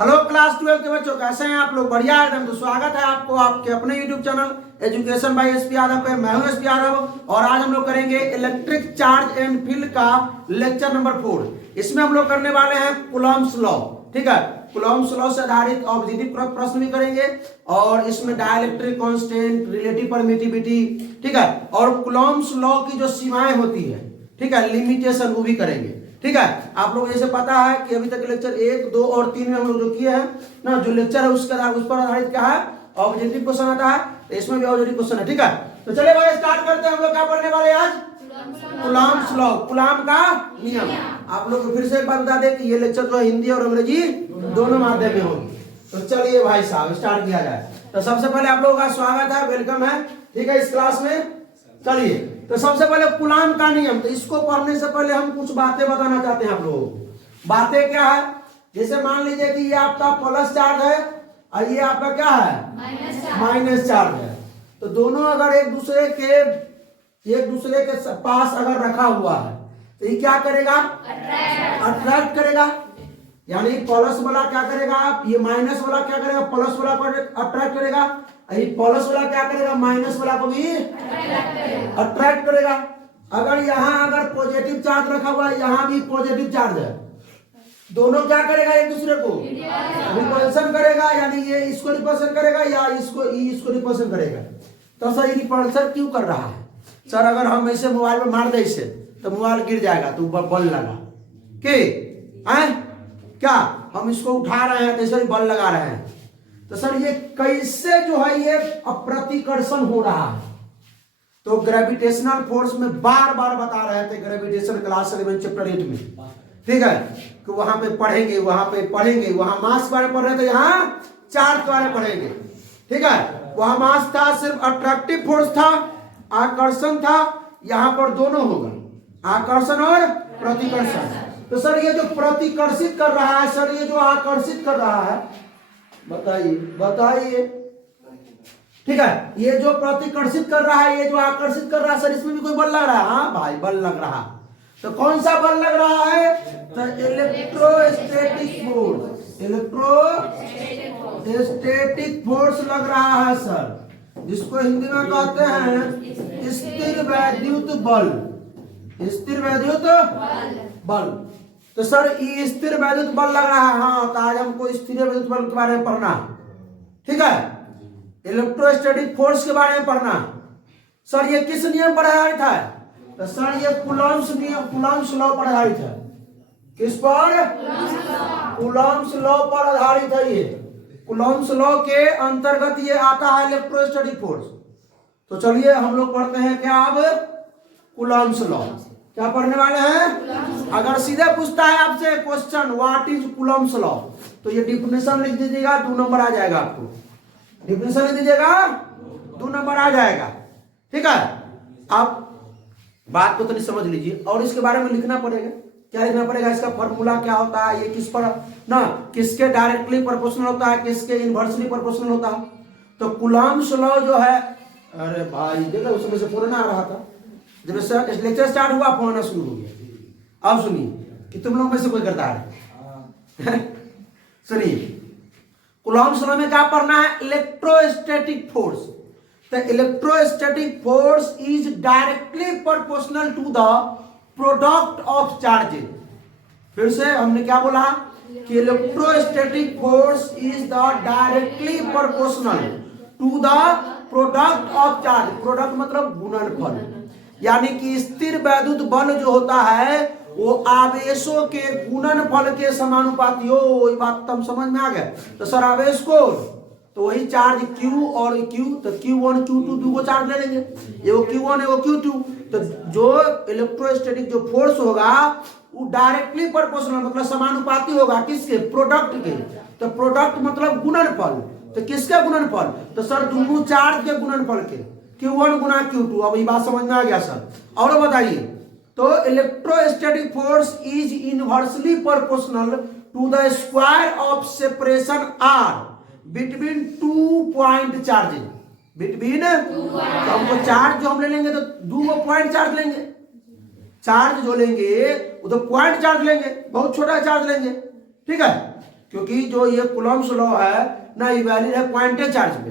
Hello class 12 के बच्चों, कैसे हैं आप लोग? बढ़िया एकदम। तो स्वागत है आपको आपके अपने YouTube channel education by SP Yadav पे। मैं हूं एसपी यादव और आज हम लोग करेंगे इलेक्ट्रिक चार्ज एंड फील्ड का लेक्चर नंबर 4। इसमें हम लोग करने वाले हैं कूलॉम्स लॉ। ठीक है, कूलॉम्स लॉ से आधारित ऑब्जेक्टिव प्रश्न भी करेंगे और इसमें डाइलेक्ट्रिक कांस्टेंट, रिलेटिव परमिटिविटी, ठीक है, और कूलॉम्स लॉ की जो सीमाएं होती है, ठीक है, लिमिटेशन, वो भी करेंगे। ठीक है, आप लोग जैसे पता है कि अभी तक लेक्चर 1, 2 और 3 में हम लोग जो किए हैं ना, जो लेक्चर है उसका उस पर आधारित क्या है, ऑब्जेक्टिव क्वेश्चन आता है। तो इसमें भी ऑब्जेक्टिव क्वेश्चन है। ठीक है, तो चलिए भाई स्टार्ट करते हैं। हम लोग क्या पढ़ने वाले आज? कूलॉम्स लॉ, कूलॉम का नियम। आप लोग को फिर से एक बार बता दें कि ये लेक्चर जो है हिंदी और अंग्रेजी दोनों माध्यम में होगी। तो चलिए भाई साहब स्टार्ट किया जाए। तो सबसे पहले आप लोगों का स्वागत है, वेलकम है, ठीक है, इस क्लास में। चलिए, तो सबसे पहले कूलॉम का नियम। तो इसको पढ़ने से पहले हम कुछ बातें बताना चाहते हैं आप लोगों को। बातें क्या है? जैसे मान लीजिए कि ये आपका प्लस चार्ज है और ये आपका क्या है, माइनस चार्ज है। तो दोनों अगर एक दूसरे के पास अगर रखा हुआ है तो ये क्या करेगा, अट्रैक्ट करेगा। यानी प्लस वाला क्या करेगा, ये माइनस वाला क्या करेगा, प्लस वाला को अट्रैक्ट करेगा। ये प्लस वाला क्या करेगा, माइनस वाला को भी अट्रैक्ट करेगा। अगर यहाँ अगर पॉजिटिव चार्ज रखा हुआ है, यहाँ भी पॉजिटिव चार्ज है, दोनों क्या करेगा, एक दूसरे को रिपल्सन करेगा। यानी ये इसको रिपल्सन करेगा या इसको रिपल्सन करेगा। तो सर ये रिपल्सन क्यों कर रहा है? सर अगर हम ऐसे मोबाइल में मार दे इसे तो मोबाइल गिर जाएगा, तो बल लगा कि क्या हम इसको उठा रहे हैं तो इसे बल लगा रहे हैं। तो सर ये कैसे जो है ये अप्रतिकर्षण हो रहा है? तो ग्रेविटेशनल फोर्स में बार बार बता रहे थे ग्रेविटेशन क्लास 11 चैप्टर 8 में, ठीक है, कि वहां पे पढ़ेंगे, वहां मास के बारे में पढ़ रहे थे, यहाँ चार्ज के बारे में पढ़ेंगे। ठीक है, वहां मास था, सिर्फ अट्रैक्टिव फोर्स था, आकर्षण था। यहां पर दोनों होगा, आकर्षण और प्रतिकर्षण। तो सर ये जो प्रतिकर्षित कर रहा है, सर ये जो आकर्षित कर रहा है, बताइए। ठीक है, ये जो प्रतिकर्षित कर रहा है, ये जो आकर्षित कर रहा है, सर इसमें भी कोई बल लग रहा है? हाँ भाई, बल लग रहा। तो कौन सा बल लग रहा है? तो इलेक्ट्रोस्टैटिक फोर्स लग रहा है सर, जिसको हिंदी में कहते हैं स्थिर वैद्युत बल। स्थिर वैद्युत बल। तो सर ये स्थिर वैद्युत बल लग रहा है। हाँ, तो आज हमको स्थिर वैद्युत बल के बारे में पढ़ना, ठीक है, इलेक्ट्रोस्टैटिक फोर्स के बारे में पढ़ना। सर ये किस नियम पर आधारित है? तो सर ये कूलॉम्स लॉ पर आधारित है। किस पर? कूलॉम्स लॉ पर आधारित है। ये कूलॉम्स लॉ के अंतर्गत ये आता है इलेक्ट्रोस्टैटिक फोर्स। तो चलिए हम लोग पढ़ते हैं क्या अब, कूलॉम्स लॉ। क्या पढ़ने वाले हैं? अगर सीधे पूछता है आपसे question what is Coulomb's law, तो ये डिफिनेशन लिख दीजिएगा, 2 नंबर आ जाएगा आपको। डिफिनेशन लिख दीजिएगा, 2 नंबर आ जाएगा। ठीक है, आप बात को तो नहीं समझ लीजिए और इसके बारे में लिखना पड़ेगा। क्या लिखना पड़ेगा? इसका फॉर्मूला क्या होता है, ये किस पर ना, किसके डायरेक्टली प्रोपोर्शनल होता है, किसके इनवर्सली प्रोपोर्शनल होता है। तो कूलॉम्स लॉ जो है, अरे भाई देखो उसमें से फोन आ रहा था, जब लेक्चर स्टार्ट हुआ फोन आना शुरू हो गया। अब सुनिए कि तुम लोग में से कोई करता है सुनिए, कूलॉम्स लॉ में क्या पढ़ना है? Electrostatic force. तो electrostatic force is directly proportional to the product of charges. फिर से हमने क्या बोला कि electrostatic force is the directly proportional to the product of charge. Product मतलब गुणनफल, यानी कि स्थिर वैद्युत बल जो होता है वो आवेशों के गुणनफल के समानुपाती हो। ये बात तो हम समझ में आ गया। तो सर आवेश को, तो वही चार्ज Q और Q, तो Q1 Q2 दो को चार्ज ले लेंगे, एगो Q1 एगो Q2। तो जो इलेक्ट्रोस्टैटिक जो फोर्स होगा वो डायरेक्टली प्रोपोर्शनल मतलब समानुपाती होगा, किसके? प्रोडक्ट के। तो प्रोडक्ट मतलब गुणनफल, तो किसके गुणनफल? तो सर दोनों चार्ज के गुणनफल के, Q1 गुना Q2। अब ये बात समझ में आ गया सर? और बताइए, तो electrostatic force is inversely proportional to the square of separation R between 2 point charges. Between, तो हमको चार्ज जो हम ले लेंगे तो 2 पॉइंट चार्ज लेंगे। चार्ज जो लेंगे वो तो पॉइंट चार्ज लेंगे, बहुत छोटा चार्ज लेंगे। ठीक है, क्योंकि जो ये कूलम्ब्स लॉ है ना, ये वैलिड है पॉइंटेड चार्ज पे,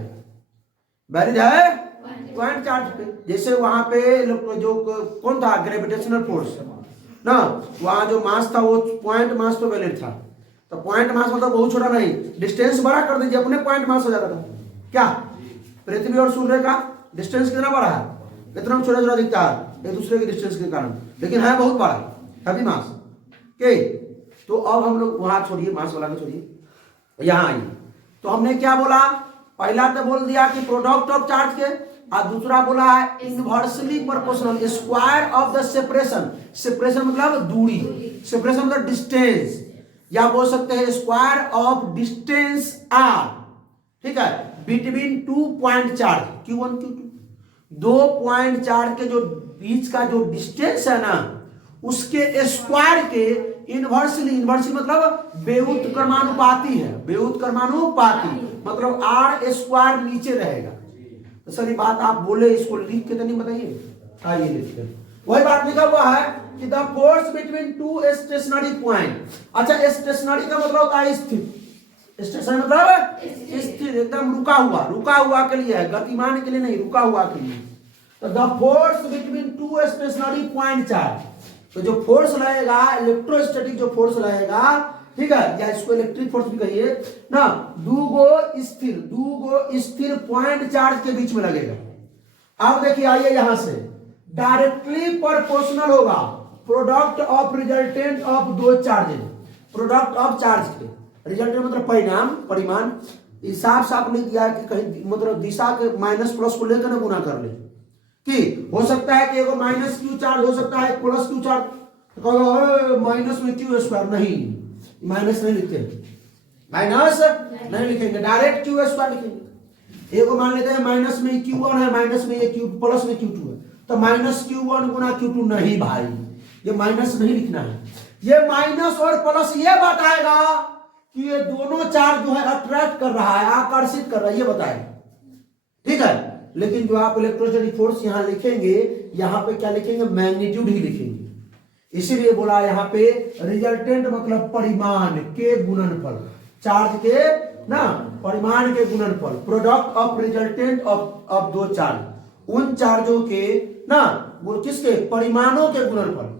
वैलिड है पॉइंट चार्ज पे। जैसे वहां पे जो कौन था, ग्रेविटेशनल फोर्स ना, वहां जो मास था वो पॉइंट मास पे वैलिड था। तो पॉइंट मास मतलब बहुत छोटा नहीं, डिस्टेंस बड़ा कर दीजिए अपने पॉइंट मास हो जाता था। क्या पृथ्वी और सूर्य का डिस्टेंस कितना बड़ा है, कितना छोटा छोटा दिखता है एक दूसरे के डिस्टेंस के कारण, लेकिन है बहुत बड़ा, हैवी मास के। तो अब हम लोग वहां छोड़िए, मास वाला को छोड़िए, यहां आइए। तो हमने क्या बोला, पहला तो बोल दिया कि प्रोडक्ट ऑफ चार्ज के, और दूसरा बोला है inversely proportional square of the separation. Separation मतलब दूरी, सेपरेशन मतलब डिस्टेंस, या बोल सकते हैं स्क्वायर ऑफ डिस्टेंस आर, ठीक है, between 2 point charge Q1 Q2। 2 point charge के जो बीच का जो डिस्टेंस है ना, उसके स्क्वायर के इनवर्सली, इनवर्सली मतलब व्युत्क्रमानुपाती है, व्युत्क्रमानुपाती मतलब आर स्क्वायर नीचे रहेगा। तो सर ये बात आप बोले, इसको लिख के तो नहीं बताइए, आइए लिखते हैं। वही बात लिखा हुआ है कि the force between 2 stationary point. अच्छा, स्टेशनरी का मतलब होता है स्थिर, स्टेशन मतलब स्थिर, एकदम रुका हुआ, रुका हुआ के लिए है, गतिमान के लिए नहीं, रुका हुआ के लिए। तो the force between 2 stationary point charge, तो जो फोर्स लगेगा, इलेक्ट्रोस्टैटिक जो फोर्स लगेगा, ठीक है, या इसको इलेक्ट्रिक फोर्स भी कहिए ना, दो गो स्थिर पॉइंट चार्ज के बीच में लगेगा। अब देखिए, आइए यहां से डायरेक्टली प्रोपोर्शनल होगा प्रोडक्ट ऑफ रिजल्टेंट ऑफ दो चार्जेज, प्रोडक्ट ऑफ चार्ज के, रिजल्टेंट मतलब परिणाम, परिमाण। हिसाब साफ नहीं दिया कि कहीं मतलब दिशा के माइनस प्लस को लेकर ना गुना कर ले, कि हो सकता है कि एगो माइनस क्यू चार्ज हो सकता है, प्लस क्यू चार्ज, तो माइनस में क्यू स्क्वायर, नहीं, माइनस नहीं लिखते, माइनस नहीं लिखेंगे, डायरेक्ट क्यू स्क्वायर लिखेंगे। एगो मान लेते हैं माइनस में Q1 है, माइनस में ये क्यू, प्लस में Q2 है, तो माइनस Q1 गुना Q2 नहीं भाई, ये माइनस नहीं लिखना है। ये माइनस और प्लस ये बताएगा कि ये दोनों चार्ज जो है अट्रैक्ट कर रहा है, आकर्षित कर रहा है, ये बताएगा, ठीक है। लेकिन जो आप इलेक्ट्रोस्टैटिक फोर्स यहां लिखेंगे, यहां पे क्या लिखेंगे, मैग्नीट्यूड ही लिखेंगे। इसीलिए बोला यहाँ पे रिजल्टेंट मतलब परिमाण के गुणनफल, चार्ज के ना परिमाण के गुणनफल, प्रोडक्ट ऑफ रिजल्टेंट ऑफ दो चार्ज, उन चार्जों के ना वो किसके, परिमाणों के गुणनफल।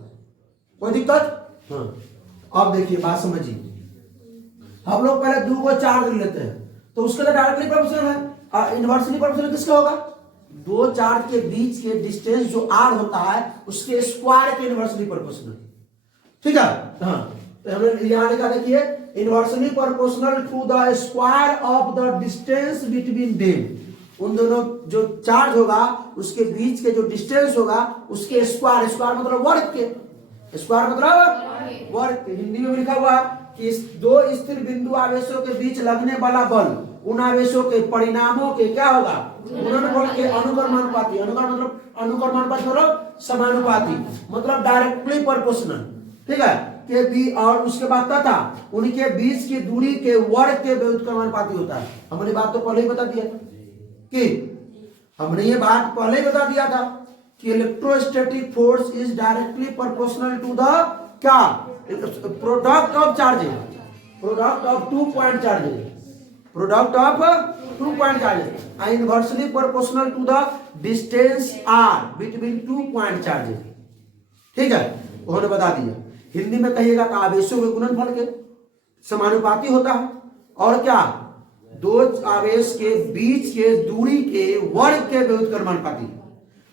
कोई दिक्कत? हाँ। अब देखिए बात समझिए, हम लोग पहले दो को चार्ज लेते हैं तो उसके लिए डायरेक्टली प्रोपोर्शनल है, इनवर्सली प्रोपोर्शनल किसका होगा, दो चार्ज के बीच के डिस्टेंस जो आर होता है उसके स्क्वायर के इनवर्सली प्रोपोर्शनल, ठीक है। हाँ, तो हमने यहां लिखा, देखिए inversely proportional to the square of the distance between them. उन दोनों जो चार्ज होगा उसके बीच के जो डिस्टेंस होगा उसके स्क्वायर, स्क्वायर मतलब वर्ग के, स्क्वायर मतलब वर्ग के। हिंदी में लिखा हुआ कि दो स्थिर बिंदु आवेशों के बीच लगने वाला बल उन आवेशों के परिणामों के क्या होगा, गुणनफल के अनुक्रमानुपाती, अनुक्रमानुपाती मतलब समानुपाती, मतलब डायरेक्टली प्रोपोर्शनल, ठीक है, के बी, और उसके बाद क्या था, उनके बीच की दूरी के वर्ग के व्युत्क्रमानुपाती होता है। हमने बात तो पहले ही बता दिया कि हमने ये बात पहले ही बता दिया था कि electrostatic force is directly proportional to the क्या, product of charges, product of 2 point charges, product of 2 point charges are inversely proportional to the distance r between 2 point charges, ठीक है, उन्होंने बता दिया। हिंदी में कहिएगा तो आवेशों के गुणनफल के समानुपाती होता है, और क्या, दो आवेश के बीच के दूरी के वर्ग के व्युत्क्रमानुपाती,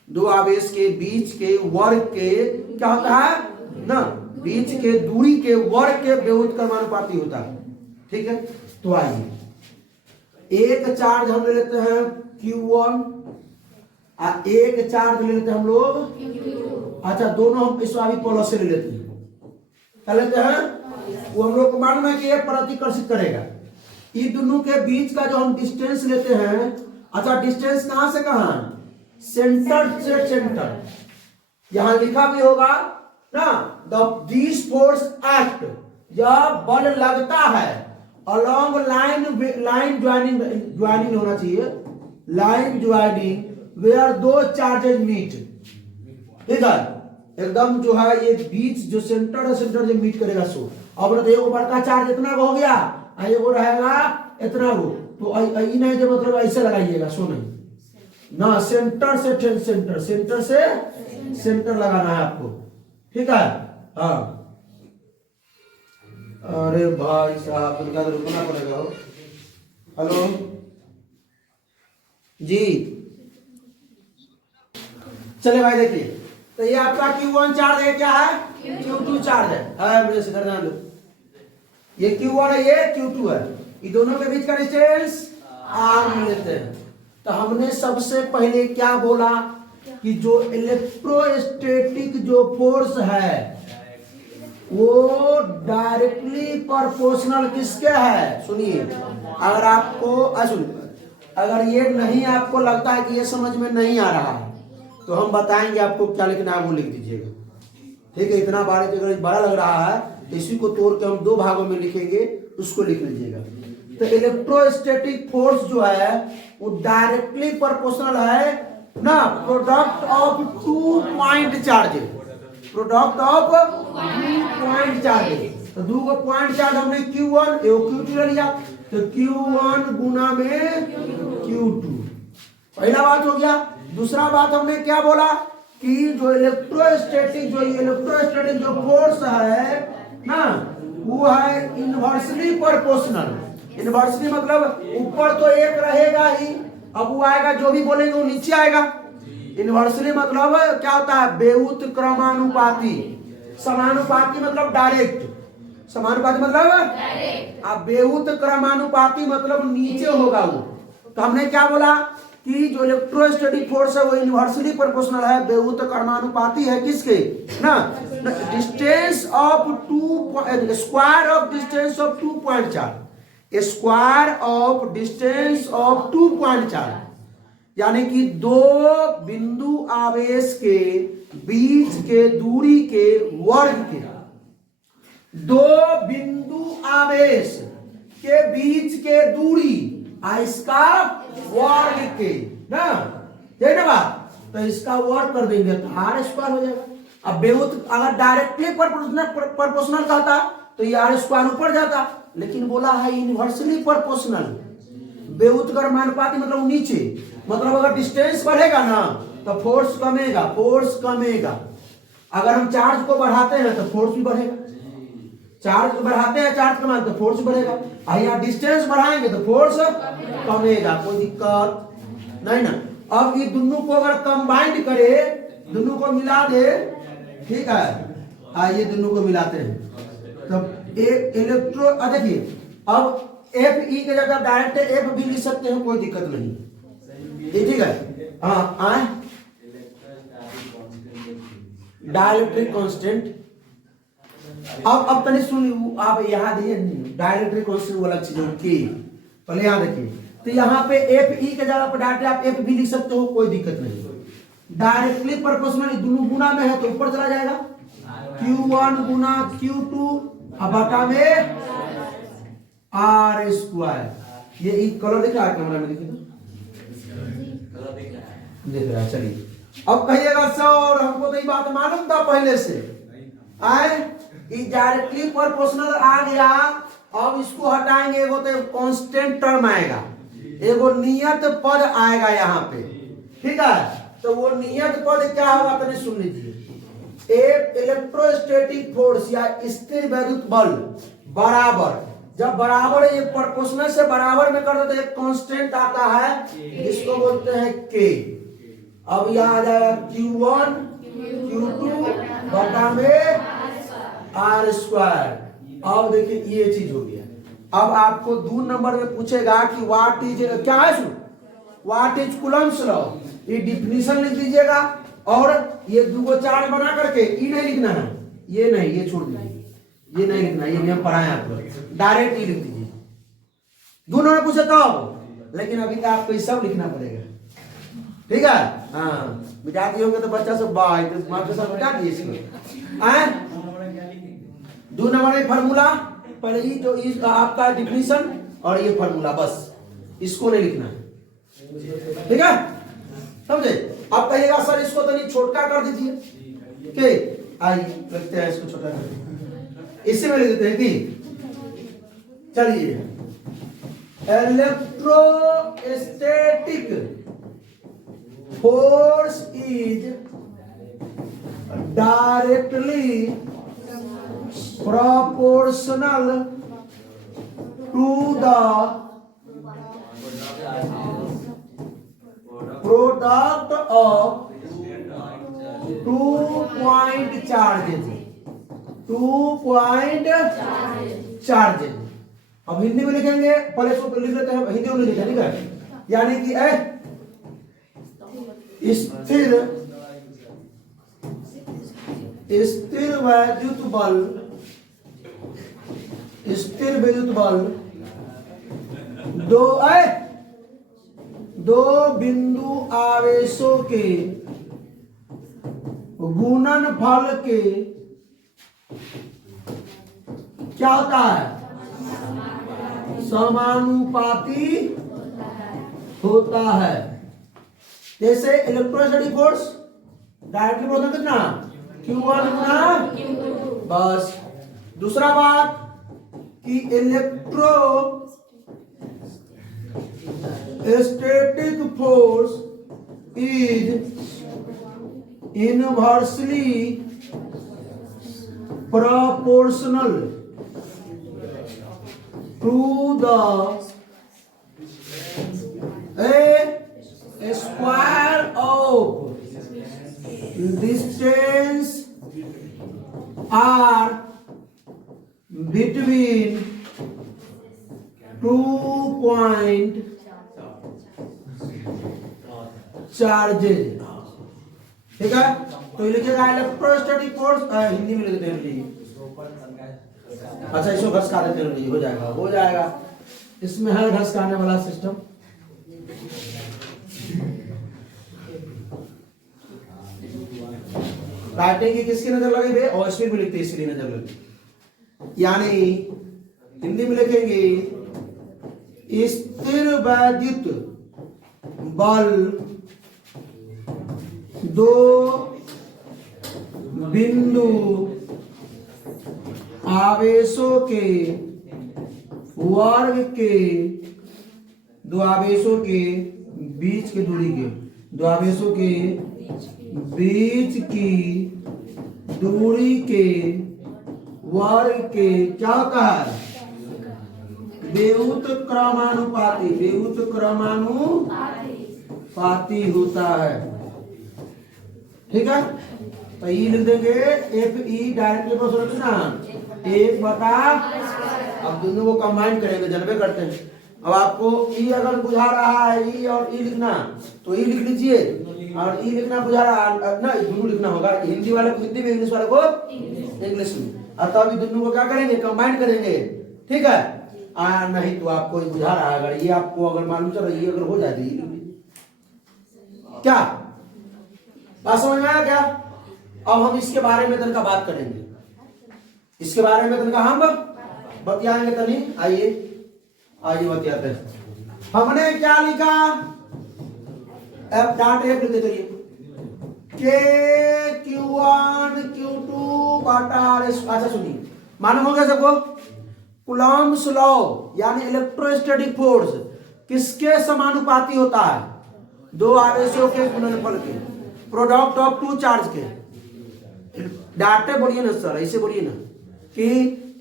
दो आवेश के बीच के वर्ग के क्या होता है ना, बीच के दूरी के वर्ग के व्युत्क्रमानुपाती होता है, ठीक है। तो आइए एक चार्ज हम ले लेते हैं Q1 और एक चार्ज ले लेते हैं हम लोग, अच्छा दोनों हम इस अभी प्लस से ले लेते हैं, क्या लेते हैं, वो हम लोग को मालूम है कि ये प्रतिकर्षित करेगा। इन दोनों के बीच का जो हम डिस्टेंस लेते हैं, अच्छा डिस्टेंस कहां से कहां, सेंटर से सेंटर, यहां लिखा भी होगा ना, दिस फोर्स एक्ट, यह बल लगता है अलॉन्ग लाइन ज्वाइनिंग होना चाहिए, लाइन ज्वाइनिंग वेयर दो चार्जेज मीट, ठीक है, एकदम जो है ये बीच जो सेंटर है, सेंटर जो मीट करेगा सो। अब देखो बड़का चार्ज इतना हो गया ये वो रहेगा इतना वो, तो ई नहीं जो मतलब ऐसे लगाइएगा, सो नहीं ना, सेंटर से सेंटर लगाना है आपको, ठीक है। हाँ अरे भाई साहब तुमका तो रुकना पड़ेगा हो। हेलो जी, चले भाई देखिए, तो ये आपका Q1 चार्ज है, क्या है Q2 चार्ज है मुझे से करना लो, ये Q1 है, ये Q2 है, ये दोनों के बीच का डिस्टेंस R लेते हैं। तो हमने सबसे पहले क्या बोला कि जो इलेक्ट्रोस्टैटिक जो फोर्स है वो डायरेक्टली प्रोपोर्शनल किसके है, सुनिए, अगर आपको अगर ये नहीं आपको लगता है कि ये समझ में नहीं आ रहा है तो हम बताएंगे आपको क्या लिखना है, वो लिख दीजिएगा, ठीक है। इतना अगर बड़ा लग रहा है तो इसी को तोड़ के हम दो भागों में लिखेंगे, उसको लिख लीजिएगा। तो इलेक्ट्रोस्टैटिक फोर्स जो है वो डायरेक्टली प्रोपोर्शनल है ना product of 2 point charges, product of 2 point charges. तो 2 पॉइंट चार्ज हमने Q1 Q2 ले लिया, तो Q1 गुना में Q2, पहला बात हो गया। दूसरा बात हमने क्या बोला कि जो इलेक्ट्रोस्टैटिक जो फोर्स है ना वो है इनवर्सली प्रोपोर्शनल। इनवर्सली मतलब ऊपर तो एक रहेगा ही, अब वो आएगा जो भी बोलेंगे वो नीचे आएगा। इनवर्सली मतलब क्या होता है, बेउत क्रमानुपाती, समानुपाती मतलब डायरेक्ट, समानुपाती मतलब अब बेउत क्रमानुपाती मतलब नीचे होगा वो। तो हमने क्या बोला कि जो इलेक्ट्रोस्टैटिक फोर्स है वो इनवर्सली प्रोपोर्शनल है, बेउत क्रमानुपाती है किसके ना, distance of 2 square of distance of 2 point charge, square of distance of 2 point charge, यानी कि दो बिंदु आवेश के बीच के दूरी के वर्ग के, दो बिंदु आवेश के बीच के दूरी इसका वर्ग के ना, यही ना बात। तो इसका वर्ग कर देंगे तो R स्क्वायर हो जाएगा। अब बेउत अगर डायरेक्टली प्रोपोर्शनल कहता तो ये R स्क्वायर ऊपर जाता, लेकिन बोला है इनवर्सली प्रोपोर्शनल, बेउत क्रमानुपाती मतलब नीचे, मतलब अगर डिस्टेंस बढ़ेगा ना तो फोर्स कमेगा, अगर हम चार्ज को बढ़ाते हैं तो फोर्स भी बढ़ेगा, चार्ज को बढ़ाते हैं चार्ज कमाते तो फोर्स बढ़ेगा, यहाँ डिस्टेंस बढ़ाएंगे तो फोर्स कमेगा, कोई दिक्कत नहीं ना। अब ये दोनों को अगर कंबाइंड करे, दोनों को मिला दे, ठीक है, आइए दोनों को मिलाते हैं, तब एक इलेक्ट्रो देखिए, अब F E के जगह डायरेक्ट F भी लिख सकते हैं, कोई दिक्कत नहीं, ठीक है। हाँ डाइलेक्ट्रिक कांस्टेंट, अब तनी सुन, आप यहाँ देखिए डाइलेक्ट्रिक कांस्टेंट वाला चीज के पहले यहाँ देखिए, तो यहाँ पे F E के जगह पर डायरेक्ट आप F भी लिख सकते हो, कोई दिक्कत नहीं। डायरेक्टली प्रोपोर्शनल दोनों गुना में है तो ऊपर चला जाएगा, Q1 गुना Q2 अब बटा में R स्क्वायर। ये कलर दिख रहा है कैमरा में, देखिए देख रहा है। चलिए अब कहिएगा सर हमको तो ये बात मालूम था पहले से, आए डायरेक्टली प्रोपोर्शनल आ गया, अब इसको हटाएंगे, एगो तो कांस्टेंट टर्म आएगा, एगो नियत पद आएगा यहाँ पे, ठीक है। तो वो नियत पद क्या होगा तने सुन लीजिए, एक इलेक्ट्रोस्टैटिक फोर्स या स्थिर वैद्युत बल बराबर, जब बराबर ये प्रोपोर्शनल से बराबर में कर दो तो एक कांस्टेंट आता है, इसको बोलते हैं K। अब यहाँ आ जाएगा Q1 Q2 बटा में R स्क्वायर। अब देखिए ये चीज हो गया। अब आपको 2 नंबर में पूछेगा कि व्हाट इज, क्या है व्हाट इज कूलम्ब्स लॉ, ये डिफिनीशन लिख दीजिएगा, और ये 2 चार्ज बना करके ई नहीं लिखना है, ये नहीं, ये छोड़ दीजिए, ये नहीं लिखना, ये हम पढ़ाए आपको, डायरेक्ट ही लिख दीजिए। 2 नंबर पूछे तो, लेकिन अभी तो आपको ये सब लिखना पड़ेगा, ठीक है। हाँ मिटा दिए होंगे तो बच्चा सब मास्टर साहब मिटा दिए इसको। 2 नंबर में फार्मूला, पहले ही जो इस आपका डिफिनीशन और ये फार्मूला, बस इसको नहीं लिखना है, ठीक है, समझे। अब कहिएगा सर इसको तो नहीं छोटा कर दीजिए, ठीक, आइए लिखते हैं इसको छोटा कर, इसी में लिख देते हैं कि चलिए, electrostatic force is directly proportional to the product of 2 point charges. 2 point charges. अब हिंदी में लिखेंगे, पहले इसको लिख लेते हैं, हिंदी में लिखेंगे, ठीक है। यानी कि स्थिर वैद्युत बल दो बिंदु आवेशों के गुणनफल के क्या होता है? समानुपाती होता है। जैसे इलेक्ट्रोस्टैटिक फोर्स डायरेक्टली बोलते कितना? Q1 गुना बस। दूसरा बात कि electrostatic force is inversely proportional to the square of distance r between 2 point charges। ठीक है, तो ये लिखिएगा इलेक्ट्रोस्टैटिक फोर्स, हिंदी में लिखते हैं। अच्छा, इसको घसका देते हैं, हो जाएगा। इसमें है घसकाने वाला सिस्टम। राइटिंग की किसकी नजर लगी बे? और स्पीड में लिखते इसलिए नजर लगी। यानी हिंदी में लिखेंगे स्थिर वैद्युत बल दो बिंदु आवेशों के वर्ग के दो आवेशों के बीच की दूरी के दो आवेशों के बीच की दूरी के वर्ग के क्या होता है? व्युत क्रमानुपाती होता है। ठीक है, तो ई लिख देंगे एफ ई डायरेक्टली प्रोपोर्शनल ना 1/। अब दोनों को कंबाइन करेंगे, जनबे करते हैं। अब आपको ई अगर बुझा रहा है ई और ई लिखना, तो ई लिख लीजिए, और ई लिखना बुझा रहा ना, दोनों लिखना होगा। हिंदी वाले को हिंदी में, इंग्लिश वाले को इंग्लिश में। अब तो अभी दोनों को क्या करेंगे? कंबाइन करेंगे। ठीक है, नहीं तो आपको बुझा रहा है, अगर ये आपको अगर मालूम चल रही है, अगर हो जाती क्या बात समझ में आया क्या? अब हम इसके बारे में तनका बात करेंगे, इसके बारे में तनका हम बतियाएंगे। तनी आइए बतियाते हैं। हमने क्या लिखा? एफ डॉट एफ लिखते चलिए, के Q1 Q2 बटा R। अच्छा सुनिए, मालूम हो गया सबको? कूलॉम्स लॉ यानी इलेक्ट्रोस्टैटिक फोर्स किसके समानुपाती होता है? दो आवेशों के गुणनफल के, प्रोडक्ट ऑफ 2 चार्ज के। डायरेक्ट बोलिए ना सर, ऐसे बोलिए ना कि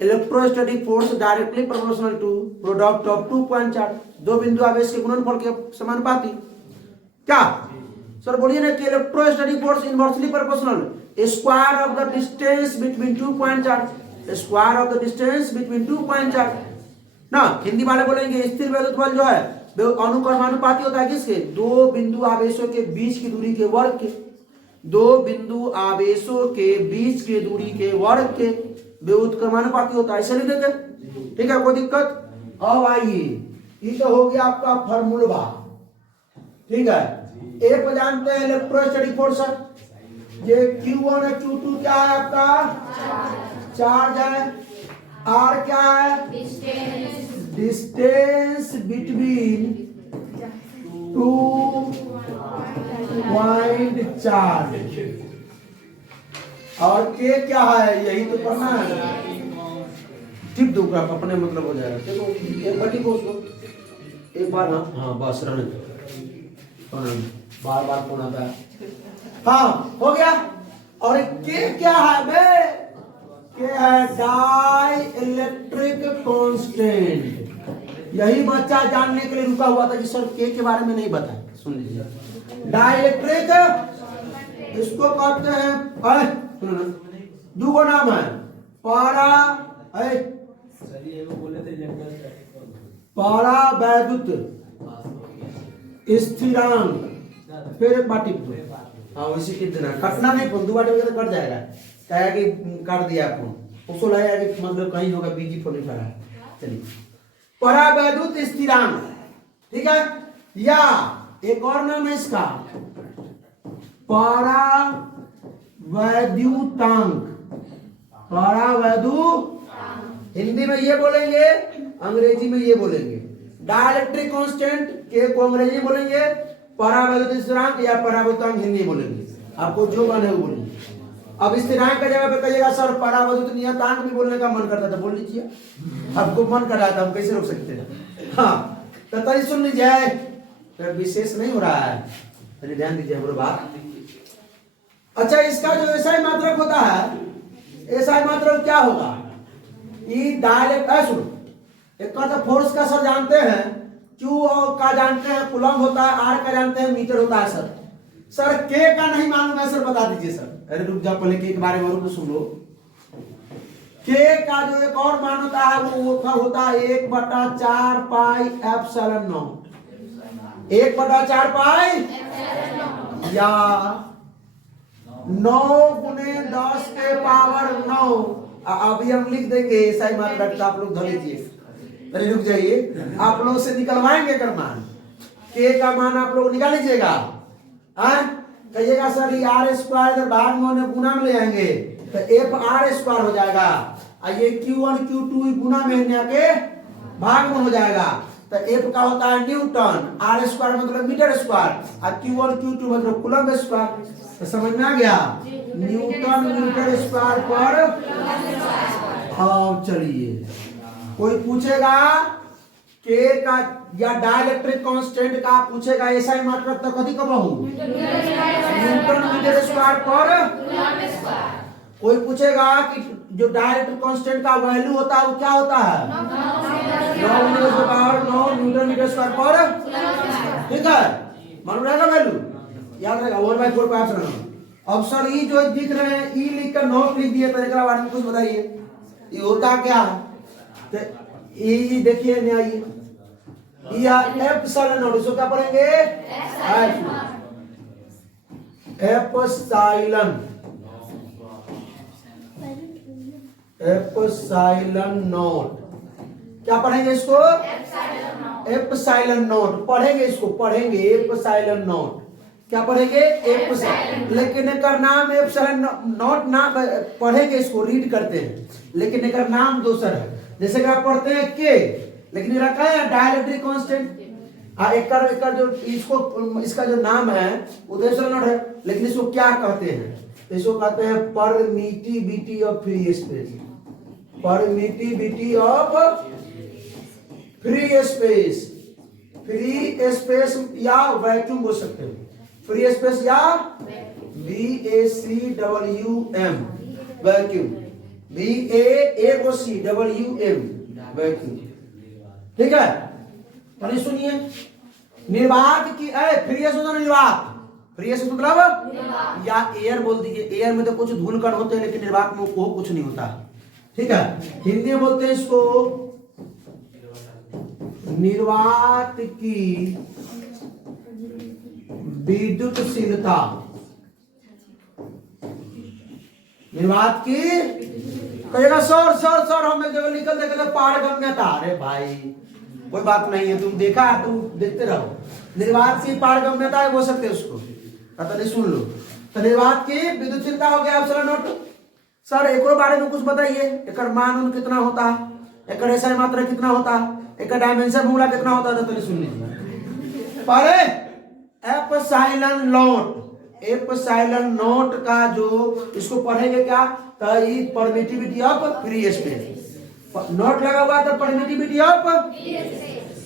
electrostatic force directly proportional to product of 2 point charge, दो बिंदु आवेश के गुणनफल के समानुपाती। क्या सर बोलिए ना कि electrostatic force inversely proportional square of the distance between 2 point charge, square of the distance between 2 point charge ना। हिंदी वाले बोलेंगे स्थिर वैद्युत बल जो है अनुक्रमानुपाती होता है किसके? दो बिंदु आवेशों के बीच की दूरी के वर्ग के। दो बिंदु आवेशों के बीच की दूरी के वर्ग के व्युत्क्रमानुपाती होता है, ऐसे लिख देंगे। ठीक है, कोई दिक्कत? अब आइए, ये तो हो गया आपका फॉर्मूला। ठीक है, एक जानते हैं इलेक्ट्रोस्टैटिक फोर्स, ये Q1 और Q2 क्या है? आपका चार्ज है। R क्या है? Distance between 2 point charge. और K क्या है? यही तो पढ़ना है। टिप दो आप अपने मतलब हो जाएगा। देखो एक बार टिपो उसको एक बार। हाँ हाँ बस रहने दो, बार बार फोन आता है। हाँ हो गया। और के क्या है बे? के है डाई इलेक्ट्रिक कांस्टेंट। यही बच्चा जानने के लिए रुका हुआ था कि सर के बारे में नहीं बताया। सुन लीजिए, डाई इलेक्ट्रिक इसको कहते हैं, दो नाम है, पारा पारा वैद्युत स्थिरांक। फिर एक बाटी हाँ वैसे कितना कटना नहीं, फोन दो बाटी तो कट जाएगा। क्या कि काट दिया फोन, उसको लगेगा कि मतलब कहीं होगा बिजी फोन नहीं खड़ा। चलिए, पारा वैद्युत स्थिरांक, ठीक है। या एक और नाम है इसका, पारा वैद्युतांक। पारा वैद्युत, हिंदी में ये बोलेंगे, अंग्रेजी में ये बोलेंगे। डाइलेक्ट्रिक कांस्टेंट के को अंग्रेजी बोलेंगे, परावैद्युत स्थिरांक या परावैद्युतांक हिंदी बोलेंगे। आपको जो बने वो बोलिए। अब स्थिरांक का जगह पे कहिएगा सर परावैद्युत नियतांक भी बोलने का मन करता था, बोल लीजिए। आपको मन कर रहा था, हम कैसे रोक सकते हैं। हाँ तो तरी सुन लीजिए, तो विशेष नहीं हो रहा है, तरी ध्यान दीजिए हमारी बात। अच्छा, इसका जो एसआई मात्रक होता है, एसआई मात्रक क्या होगा? ये डायरेक्ट सुनो, एक का फोर्स का सर जानते हैं, क्यू और का जानते हैं, कूलम होता है, आर का जानते हैं, मीटर होता है सर। सर के का नहीं मालूम है सर, बता दीजिए सर। अरे रुक जाओ, पहले के बारे में और सुन लो। के का जो एक और मान होता है वो होता है 1/4 पाई एप्सिलॉन नॉट। 1/4 पाई या 9 गुने 10 के पावर 9। अभी हम लिख देंगे सही मात्रक, आप लोग धर लीजिए। अरे रुक जाइए, आप लोग से निकलवाएंगे कर मान। के का मान आप लोग निकाल लीजिएगा। कहिएगा सर ये आर स्क्वायर भाग में गुना में ले आएंगे तो एफ आर स्क्वायर हो जाएगा, और ये Q1 Q2 गुना में के भाग में हो जाएगा। तो एफ का होता है न्यूटन, आर स्क्वायर मतलब मीटर स्क्वायर, और Q1 Q2 मतलब कूलम स्क्वायर। तो समझ में आ गया? न्यूटन मीटर स्क्वायर पर। हाँ चलिए, कोई पूछेगा के का या डाइलेक्ट्रिक कांस्टेंट का पूछेगा, ऐसा ही मात्रक तो कभी कब हूं न्यूटन मीटर स्क्वायर पर। कोई पूछेगा कि जो डाइलेक्ट्रिक कांस्टेंट का वैल्यू होता है वो क्या होता है? 9 न्यूटन मीटर स्क्वायर पर। ठीक है, मालूम रहेगा वैल्यू, याद रहेगा 1/4 का आंसर। अब सर ये जो दिख रहे हैं ई लिख कर नोट लिख दिए, तो एक बारे में कुछ बताइए ये होता क्या है? तो ये देखिए न्याय या एप्सिलॉन नॉट, इसको क्या पढ़ेंगे? एप्सिलॉन, एप्सिलॉन नॉट क्या पढ़ेंगे इसको? एप्सिलॉन नॉट पढ़ेंगे, इसको पढ़ेंगे एप्सिलॉन नॉट। क्या पढ़ेंगे? एप्सिलॉन। लेकिन एक नाम एप्सिलॉन नॉट ना पढ़ेंगे, इसको रीड करते हैं, लेकिन एक नाम दूसरा है। जैसे कि आप पढ़ते हैं के, लेकिन रखा है डाइलेक्ट्रिक कांस्टेंट। एक जो इसको इसका जो नाम है वो एप्सिलॉन नॉट है, लेकिन इसको क्या कहते हैं? इसको कहते हैं permittivity of free space. Permittivity of free space, free space या वैक्यूम बोल सकते हैं। फ्री स्पेस या VACWM वैक्यूम, VACWM वैक्यूम। ठीक है, पहले सुनिए। निर्वात की फ्री स्पेस निर्वात, फ्री स्पेस मतलब या एयर बोल दीजिए। एयर में तो कुछ धूल कण होते हैं, लेकिन निर्वात में वो कुछ नहीं होता। ठीक है, हिंदी में बोलते हैं इसको निर्वात की विद्युतशीलता। निर्वात की कहेगा सर सर सर हम एक जगह निकल देखे तो पारगम्यता। अरे भाई कोई बात नहीं है, तुम देखा, तुम देखते रहो। निर्वात की पारगम्यता है, बोल सकते हैं उसको। नहीं सुन लो, तो निर्वात की विद्युतशीलता हो गया एप्सिलॉन नॉट। सर एक और बारे में कुछ बताइए, एक मान कितना होता है, एक ऐसा मात्रा कितना होता है, एक डायमेंशन फॉर्मूला कितना होता है? तो सुन लीजिए। पहले एप्सिलॉन नॉट, एप्सिलॉन नॉट का जो इसको पढ़ेंगे क्या? तो ये permittivity of free space. Not लगा हुआ है तो परमिटिविटी ऑफ,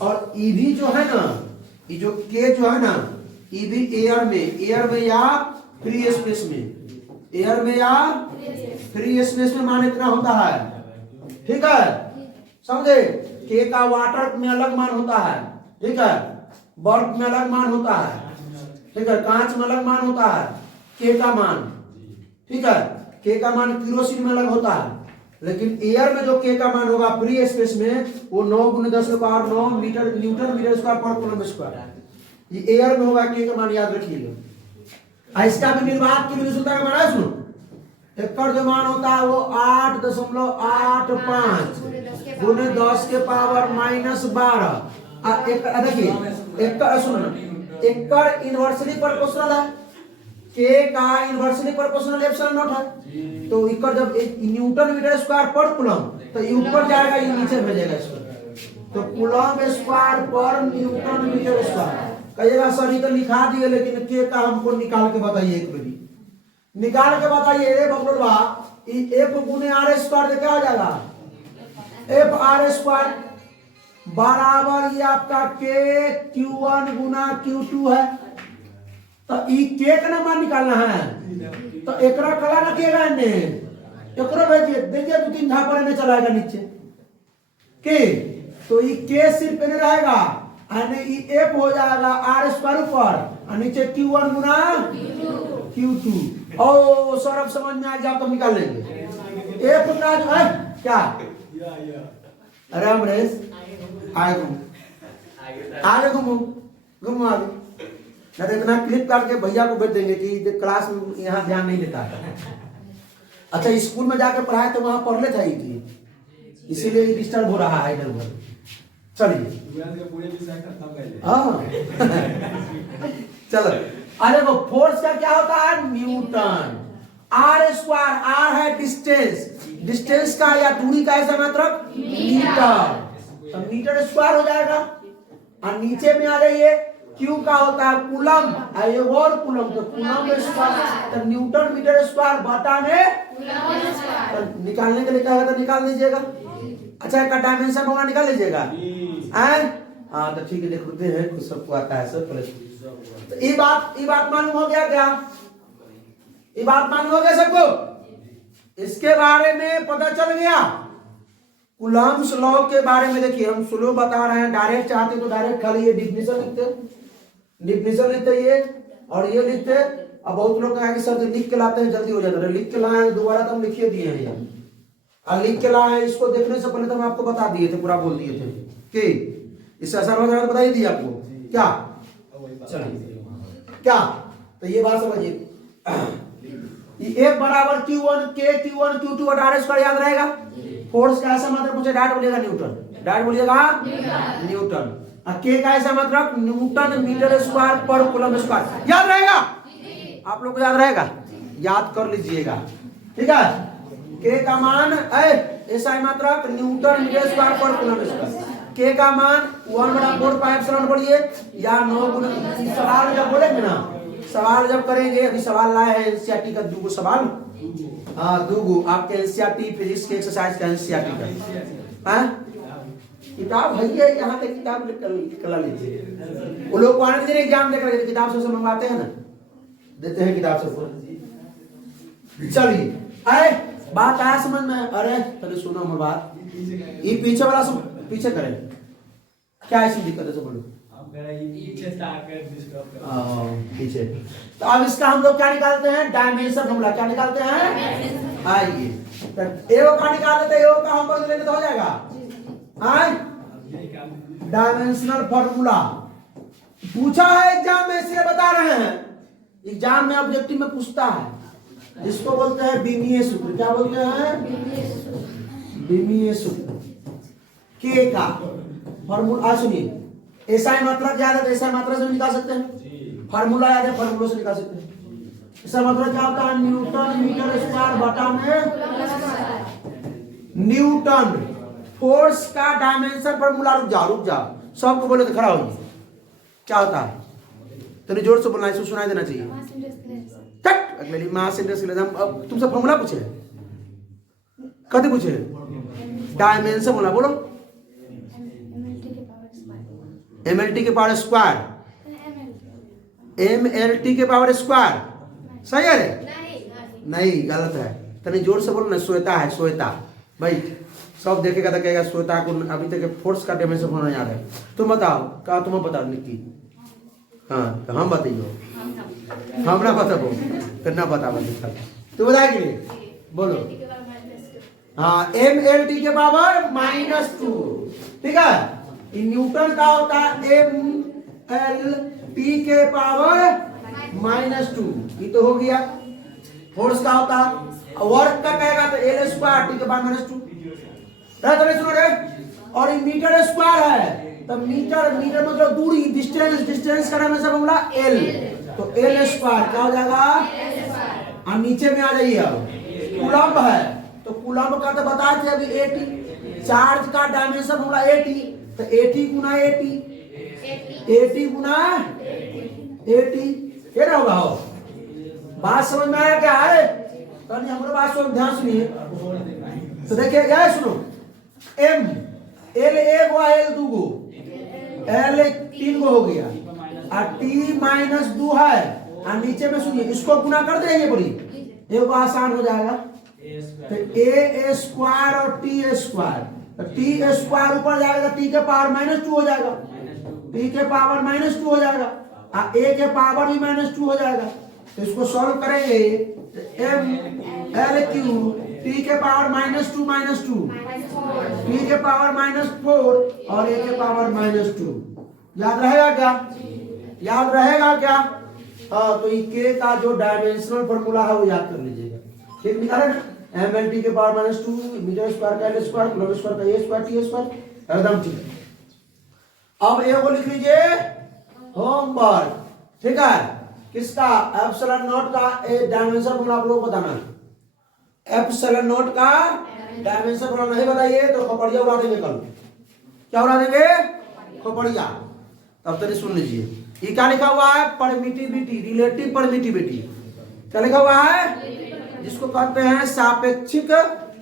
और ई भी जो है ना, ये जो के जो है ना, ये भी एयर में या फ्री स्पेस में, एयर में या फ्री स्पेस में मान इतना होता है, ठीक है, समझे। के का वाटर में अलग मान होता है, ठीक है, बर्फ में अलग मान होता है, ठीक है, कांच में अलग मान होता है, के का मान, ठीक है, के का मान केरोसिन में अलग होता है, लेकिन एयर में जो के का मान होगा फ्री स्पेस में वो 9 × 10⁹ मीटर न्यूटन मीटर स्क्वायर पर कूलम स्क्वायर, ये एयर में होगा, के का मान याद रखिएगा। इसका भी निर्वात की विद्युतता का मान है, सुनो, एकड़ जो मान होता है वो 8.85 × 10⁻⁻12। देखिए एकड़, सुनो, एकड़ इनवर्सली प्रोपोर्शनल है, के का इनवर्सली प्रोपोर्शनल एप्सिलॉन नॉट है, तो एकड़ जब न्यूटन मीटर स्क्वायर पर कूलम, तो ये ऊपर जाएगा, ये नीचे भेजेगा इसको, तो कूलम स्क्वायर पर न्यूटन मीटर स्क्वायर। कहिएगा सर ये तो लिखा दिए, लेकिन के का हमको निकाल के बताइए, एक बारी निकाल के बताइए। बबलुआ एफ गुने आर स्क्वायर क्या हो जाएगा, एफ आर स्क्वायर बराबर ये आपका के Q1 × Q2 है, तो ई के का मान निकालना है, तो एकरा कला रखिएगा, एकरो भेजिए, देखिए 2-3 झापड़ में चलाएगा नीचे के, तो ई के सिर्फ में रहेगा, ई एफ हो जाएगा आर स्क्वायर ऊपर, और नीचे Q1 × Q2। ओ सर अब समझ में आ गया, तो निकाल लेंगे एफ का जो है क्या, अरे अमरेश आगे घूमो आगे, ना तो इतना क्लिप काट के भैया को भेज देंगे कि क्लास में यहाँ ध्यान नहीं देता है। अच्छा स्कूल में जाके पढ़ाए तो वहां पढ़ ले था, इसीलिए डिस्टर्ब हो रहा है इधर उधर। चलिए हाँ चलो, अरे वो फोर्स का क्या होता है, न्यूटन। आर स्क्वायर, आर है डिस्टेंस का या दूरी का ऐसा मात्रक मीटर, तो मीटर स्क्वायर हो जाएगा। और नीचे में आ जाइए, क्यू का होता है कूलम, और कूलम तो कूलम स्क्वायर, तो न्यूटन मीटर स्क्वायर बटा में, तो निकालने के लिए क्या होगा, तो निकाल लीजिएगा। अच्छा इसका डायमेंशन होगा, निकाल लीजिएगा। हाँ तो ठीक है, देखते हैं कुछ सबको आता है सब। तो ये बात मालूम हो गया क्या, ये बात मालूम हो गया सबको, इसके बारे में पता चल गया। कूलम्स लॉ के बारे में देखिए, हम स्लो बता रहे हैं, डायरेक्ट चाहते तो डायरेक्ट खाली ये डिफिनेशन लिखते ये और ये लिखते। अब बहुत लोग कहेंगे सर लिख के लाते हैं जल्दी हो जाता है, लिख के लाए दोबारा तो हम लिखिए दिए हैं, और लिख के लाए इसको देखने से पहले तो हम आपको बता दिए थे, पूरा बोल दिए थे कि इससे असर वगैरह बता ही दिया आपको क्या, चलिए क्या, तो ये बात समझिए, एक बराबर Q1 के Q1 Q2 और आर स्क्वायर याद रहेगा। फोर्स का ऐसा मतलब पूछे, डायरेक्ट बोलिएगा न्यूटन, डायरेक्ट बोलिएगा न्यूटन। के का ऐसा मतलब न्यूटन मीटर स्क्वायर पर कूलम स्क्वायर, याद रहेगा आप लोग को, याद रहेगा, याद कर लीजिएगा, ठीक है। के का मान ऐसा मतलब न्यूटन मीटर स्क्वायर पर कूलम स्क्वायर, के का मान 1/4πε बोलिए या 9 × सवाल जब बोलेंगे ना, सवाल जब करेंगे, अभी सवाल लाए हैं एनसीईआरटी का 2 सवाल, हाँ 2 आपके एनसीईआरटी फिजिक्स के एक्सरसाइज का एनसीईआरटी का, किताब भैया यहाँ तक किताब निकल लीजिए। वो लोग को आने दीजिए, एग्जाम देकर किताब से मंगवाते हैं ना, देते हैं किताब से। चलिए अरे बात आया समझ में, अरे पहले सुनो हमारी बात, ये पीछे वाला सब पीछे करें, क्या ऐसी दिक्कत है, बोलो पीछे। तो अब इसका हम लोग क्या निकालते हैं, डायमेंशन फॉर्मूला, क्या निकालते हैं, आइए एओ का निकाल लेते हैं, एओ का हम लेंगे तो हो जाएगा, डायमेंशनल फॉर्मूला पूछा है एग्जाम में, इसलिए बता रहे हैं, एग्जाम में ऑब्जेक्टिव में पूछता है, इसको बोलते हैं बीमीय सूत्र। क्या बोलते हैं, बीमीय सूत्र। के का फॉर्मूला सुनिए, ऐसा ही मतलब याद है तो ऐसा मात्रा से निकाल सकते हैं, फार्मूला याद है फार्मूला से निकाल सकते हैं। इसका मतलब क्या होता है, न्यूटन मीटर स्क्वायर बटा में न्यूटन फोर्स का डायमेंशन फॉर्मूला। रुक जाओ सबको बोले तो खड़ा होगी, क्या होता है, तेरे जोर से बोलना है, सुनाई देना चाहिए। अगले मास इंडेक्स, तुमसे फॉर्मूला पूछे, कभी पूछे, डायमेंशन बोला, बोलो MLT के पावर स्क्वायर, MLT के पावर स्क्वायर, सही है रे? नहीं, गलत है। तनी जोर से बोलो ना, श्वेता है, श्वेता भाई, सब देखेगा तो कहेगा श्वेता को अभी तक फोर्स का डायमेंशन होना याद है। तुम बताओ, क्या तुम्हें बता निक्की? हाँ तो हम बताइयो, हम ना बताबो तो ना बता बता, तू बता कि नहीं, बोलो। हाँ, MLT के पावर -2, ठीक है। न्यूटन का होता है MLT के पावर -2, ये तो हो गया। फोर्स का होता है, वर्क का कहेगा तो L स्क्वायर T के पावर -2, सुनो रे। और मीटर स्क्वायर है तो मीटर मतलब दूरी, डिस्टेंस का नाम है सब बोला L, तो L स्क्वायर क्या हो जाएगा? और नीचे में आ जाइए, अब कूलम्ब है तो कूलम्ब का तो बताए थे अभी 80, चार्ज का डायमेंशन बोला 80, तो 80 गुना 80, 80 गुना 80, ये ना होगा। हो बात समझ में आया क्या है? तो हमारे बात सुन, ध्यान सुनिए। तो देखिए क्या है, सुनो। M L 1 गो, L 2 गो, L 3 गो हो गया, और T -2 है, और नीचे में सुनिए इसको गुना कर देंगे, बड़ी ये को आसान हो जाएगा। तो A स्क्वायर और T स्क्वायर, तो T स्क्वायर ऊपर जाएगा तो T के पावर -2 हो जाएगा, T के पावर -2 हो जाएगा, और A के पावर भी -2 हो जाएगा। तो इसको सॉल्व करेंगे, MLQ T के पावर -2, T के पावर -4 और A के पावर -2, याद रहेगा क्या? याद रहेगा क्या? हाँ, तो ये K का जो डायमेंशनल फॉर्मूला है वो याद कर लीजिएगा, ठीक निकाले ना। MLT के पावर -2, मीटर स्क्वायर का L स्क्वायर, कूलम्ब स्क्वायर का A स्क्वायर T स्क्वायर, एकदम ठीक। अब A को लिख लीजिए होमवर्क, ठीक है। किसका? एप्सिलॉन नॉट का डायमेंशन फॉर्मूला आप लोगों को बताना है। एप्सिलॉन नॉट का डायमेंशन फॉर्मूला नहीं बताइए तो खोपड़िया उड़ा देंगे कल। क्या उड़ा देंगे? खोपड़िया। तब तक सुन लीजिए, ये क्या लिखा हुआ है? Permittivity, relative permittivity. क्या लिखा हुआ है? जिसको कहते हैं सापेक्षिक